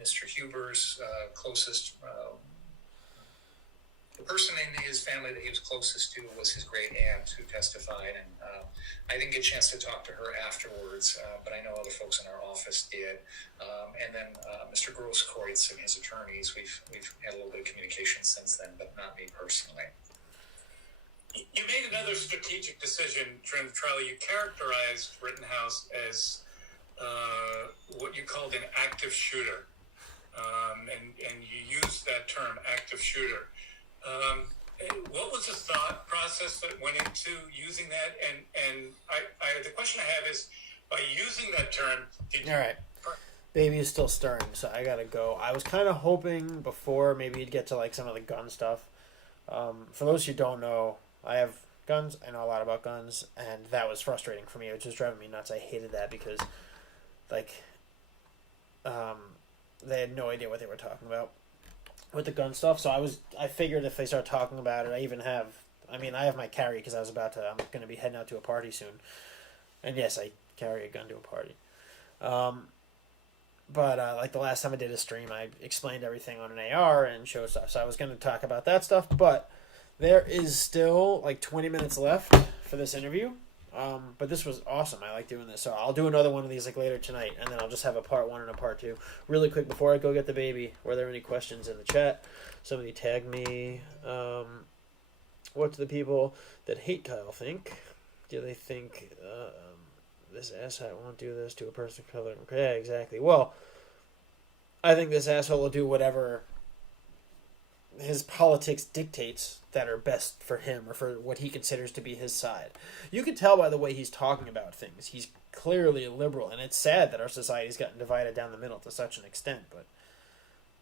Mr. Huber's closest. The person in his family that he was closest to was his great aunt who testified, and I didn't get a chance to talk to her afterwards, but I know other folks in our office did. And then Mr. Grosskreutz and his attorneys, we've had a little bit of communication since then, but not me personally. You made another strategic decision during the trial. You characterized Rittenhouse as what you called an active shooter, and you used that term, active shooter. What was the thought process that went into using that? And I the question I have is, by using that term, did you... All right. Baby is still stirring, so I gotta go. I was kind of hoping before maybe you'd get to like some of the gun stuff. For those who don't know, I have guns. I know a lot about guns, and that was frustrating for me. It was just driving me nuts. I hated that because, like, they had no idea what they were talking about with the gun stuff. So I figured if they start talking about it, I have my carry because I'm going to be heading out to a party soon. And yes, I carry a gun to a party. But like the last time I did a stream, I explained everything on an AR and showed stuff. So I was going to talk about that stuff, but there is still like 20 minutes left for this interview. But this was awesome. I like doing this. So I'll do another one of these like later tonight, and then I'll just have a part 1 and a part 2. Really quick before I go get the baby, were there any questions in the chat? Somebody tagged me. What do the people that hate Kyle think? Do they think this asshole won't do this to a person of color? Yeah, exactly. Well, I think this asshole will do whatever his politics dictates that are best for him or for what he considers to be his side. You can tell by the way he's talking about things. He's clearly a liberal, and it's sad that our society's gotten divided down the middle to such an extent, but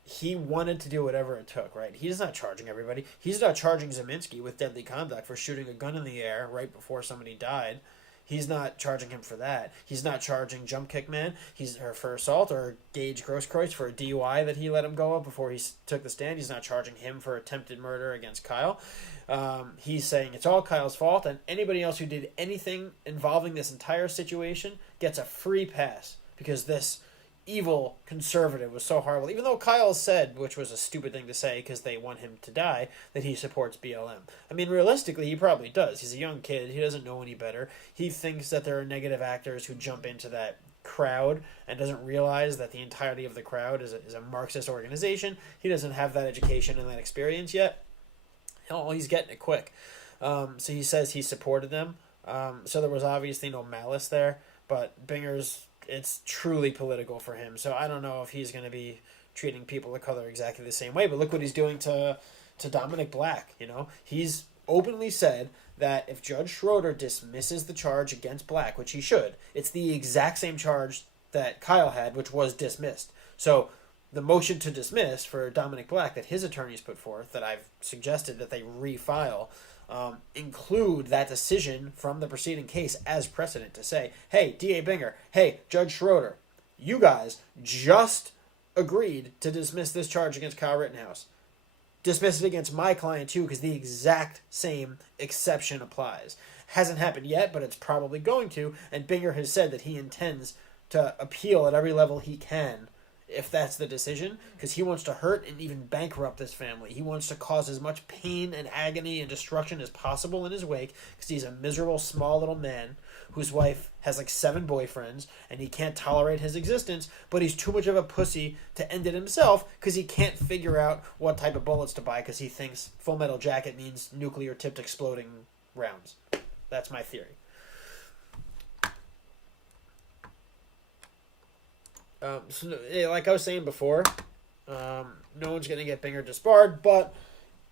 he wanted to do whatever it took, right? He's not charging everybody. He's not charging Zeminski with deadly conduct for shooting a gun in the air right before somebody died. He's not charging him for that. He's not charging Jump Kick Man for assault, or Gage Grosskreutz for a DUI that he let him go of before he took the stand. He's not charging him for attempted murder against Kyle. He's saying it's all Kyle's fault, and anybody else who did anything involving this entire situation gets a free pass because this evil conservative was so horrible. Even though Kyle said, which was a stupid thing to say because they want him to die, that he supports BLM. I mean, realistically, he probably does. He's a young kid. He doesn't know any better. He thinks that there are negative actors who jump into that crowd and doesn't realize that the entirety of the crowd is a Marxist organization. He doesn't have that education and that experience yet. Hell, he's getting it quick. So he says he supported them. So there was obviously no malice there, but it's truly political for him. So I don't know if he's going to be treating people of color exactly the same way, but look what he's doing to Dominic Black. He's openly said that if Judge Schroeder dismisses the charge against Black, which he should, it's the exact same charge that Kyle had, which was dismissed. So the motion to dismiss for Dominic Black that his attorneys put forth, that I've suggested that they refile, include that decision from the preceding case as precedent to say, hey, D.A. Binger, hey, Judge Schroeder, you guys just agreed to dismiss this charge against Kyle Rittenhouse. Dismiss it against my client too, because the exact same exception applies. Hasn't happened yet, but it's probably going to, and Binger has said that he intends to appeal at every level he can if that's the decision, because he wants to hurt and even bankrupt this family. He wants to cause as much pain and agony and destruction as possible in his wake, because he's a miserable, small little man whose wife has like 7 boyfriends, and he can't tolerate his existence, but he's too much of a pussy to end it himself, because he can't figure out what type of bullets to buy, because he thinks Full Metal Jacket means nuclear-tipped exploding rounds. That's my theory. So, like I was saying before, no one's going to get Binger disbarred, but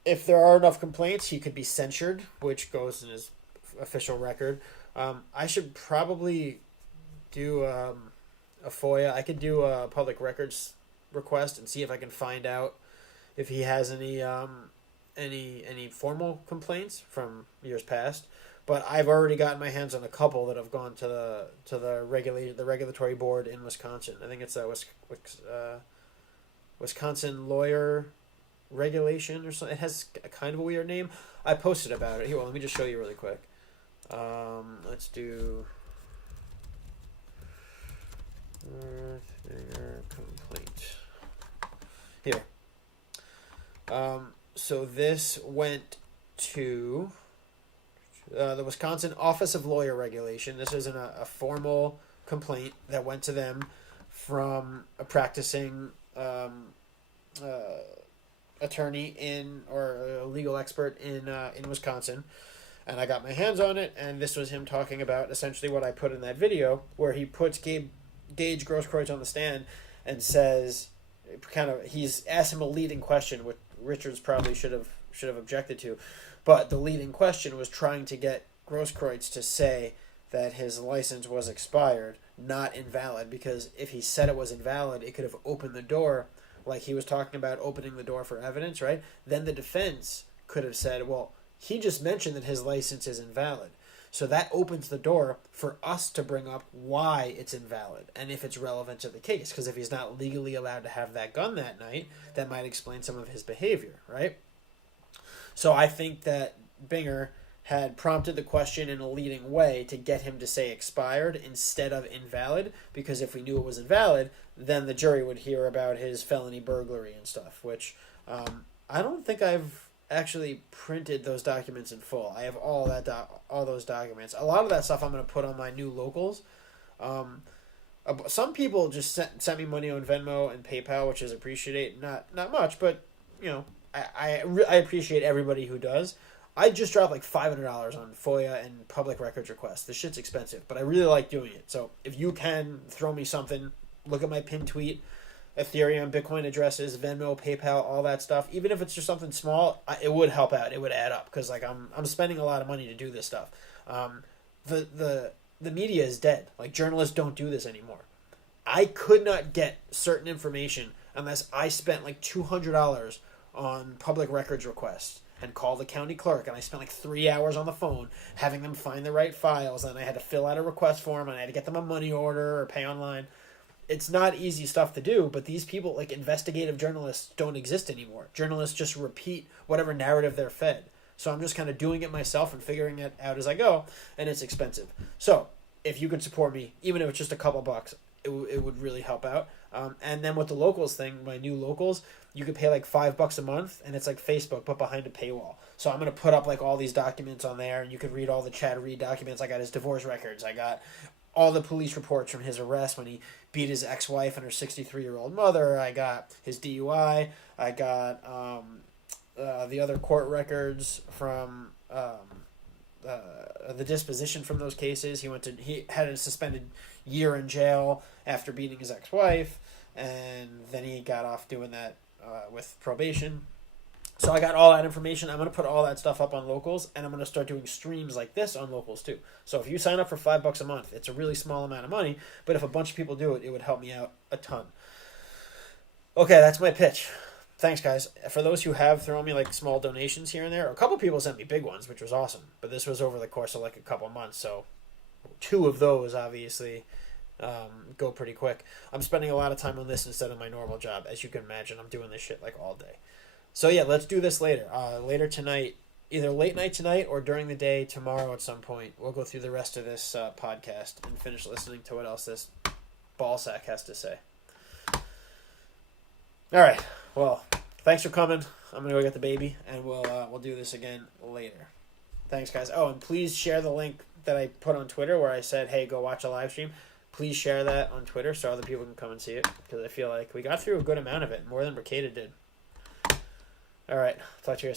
if there are enough complaints, he could be censured, which goes in his official record. I should probably do a FOIA. I could do a public records request and see if I can find out if he has any formal complaints from years past. But I've already gotten my hands on a couple that have gone to the regulatory board in Wisconsin. I think it's a Wisconsin lawyer regulation or something. It has a kind of a weird name. I posted about it. Here, well, let me just show you really quick. Let's do complaint. Here. So this went to the Wisconsin Office of Lawyer Regulation. This isn't a formal complaint that went to them from a practicing attorney or a legal expert in Wisconsin. And I got my hands on it, and this was him talking about essentially what I put in that video, where he puts Gage Grosskreutz on the stand and says, he's asked him a leading question, which Richards probably should have objected to, but the leading question was trying to get Grosskreutz to say that his license was expired, not invalid, because if he said it was invalid, it could have opened the door, like he was talking about opening the door for evidence, right? Then the defense could have said, well, he just mentioned that his license is invalid. So that opens the door for us to bring up why it's invalid and if it's relevant to the case. Because if he's not legally allowed to have that gun that night, that might explain some of his behavior, right? So I think that Binger had prompted the question in a leading way to get him to say expired instead of invalid, because if we knew it was invalid, then the jury would hear about his felony burglary and stuff, which I don't think I've actually printed those documents in full. I have all those documents. A lot of that stuff I'm going to put on my new locals. Some people just sent me money on Venmo and PayPal, which is appreciated. Not much, but I appreciate everybody who does. I just dropped like $500 on FOIA and public records requests. This shit's expensive, but I really like doing it. So if you can throw me something, look at my pinned tweet, Ethereum, Bitcoin addresses, Venmo, PayPal, all that stuff. Even if it's just something small, it would help out. It would add up, because like I'm spending a lot of money to do this stuff. The media is dead. Like, journalists don't do this anymore. I could not get certain information unless I spent like $200 on public records requests and called the county clerk, and I spent like 3 hours on the phone having them find the right files, and I had to fill out a request form, and I had to get them a money order or pay online. It's not easy stuff to do, but these people, like investigative journalists, don't exist anymore. Journalists just repeat whatever narrative they're fed. So I'm just kind of doing it myself and figuring it out as I go, and it's expensive. So if you could support me, even if it's just a couple bucks, it would really help out. And then with the locals thing, my new locals, you could pay like $5 a month, and it's like Facebook, but behind a paywall. So I'm going to put up like all these documents on there, and you could read all the Chad Reed documents. I got his divorce records. I got all the police reports from his arrest when he beat his ex-wife and her 63-year-old mother. I got his DUI. I got the other court records from the disposition from those cases. He had a suspended year in jail after beating his ex-wife, and then he got off doing that with probation. So I got all that information. I'm going to put all that stuff up on Locals, and I'm going to start doing streams like this on Locals too. So if you sign up for $5 a month, it's a really small amount of money, but if a bunch of people do it, it would help me out a ton. Okay, that's my pitch. Thanks, guys. For those who have thrown me like small donations here and there, a couple people sent me big ones, which was awesome. But this was over the course of like a couple months, so 2 of those obviously go pretty quick. I'm spending a lot of time on this instead of my normal job. As you can imagine, I'm doing this shit like all day. So yeah, let's do this later. Later tonight, either late night tonight or during the day tomorrow at some point. We'll go through the rest of this podcast and finish listening to what else this ballsack has to say. All right. Well, thanks for coming. I'm gonna go get the baby, and we'll do this again later. Thanks, guys. Oh, and please share the link that I put on Twitter where I said, "Hey, go watch a live stream." Please share that on Twitter so other people can come and see it, because I feel like we got through a good amount of it, more than Mercator did. All right, talk to you guys.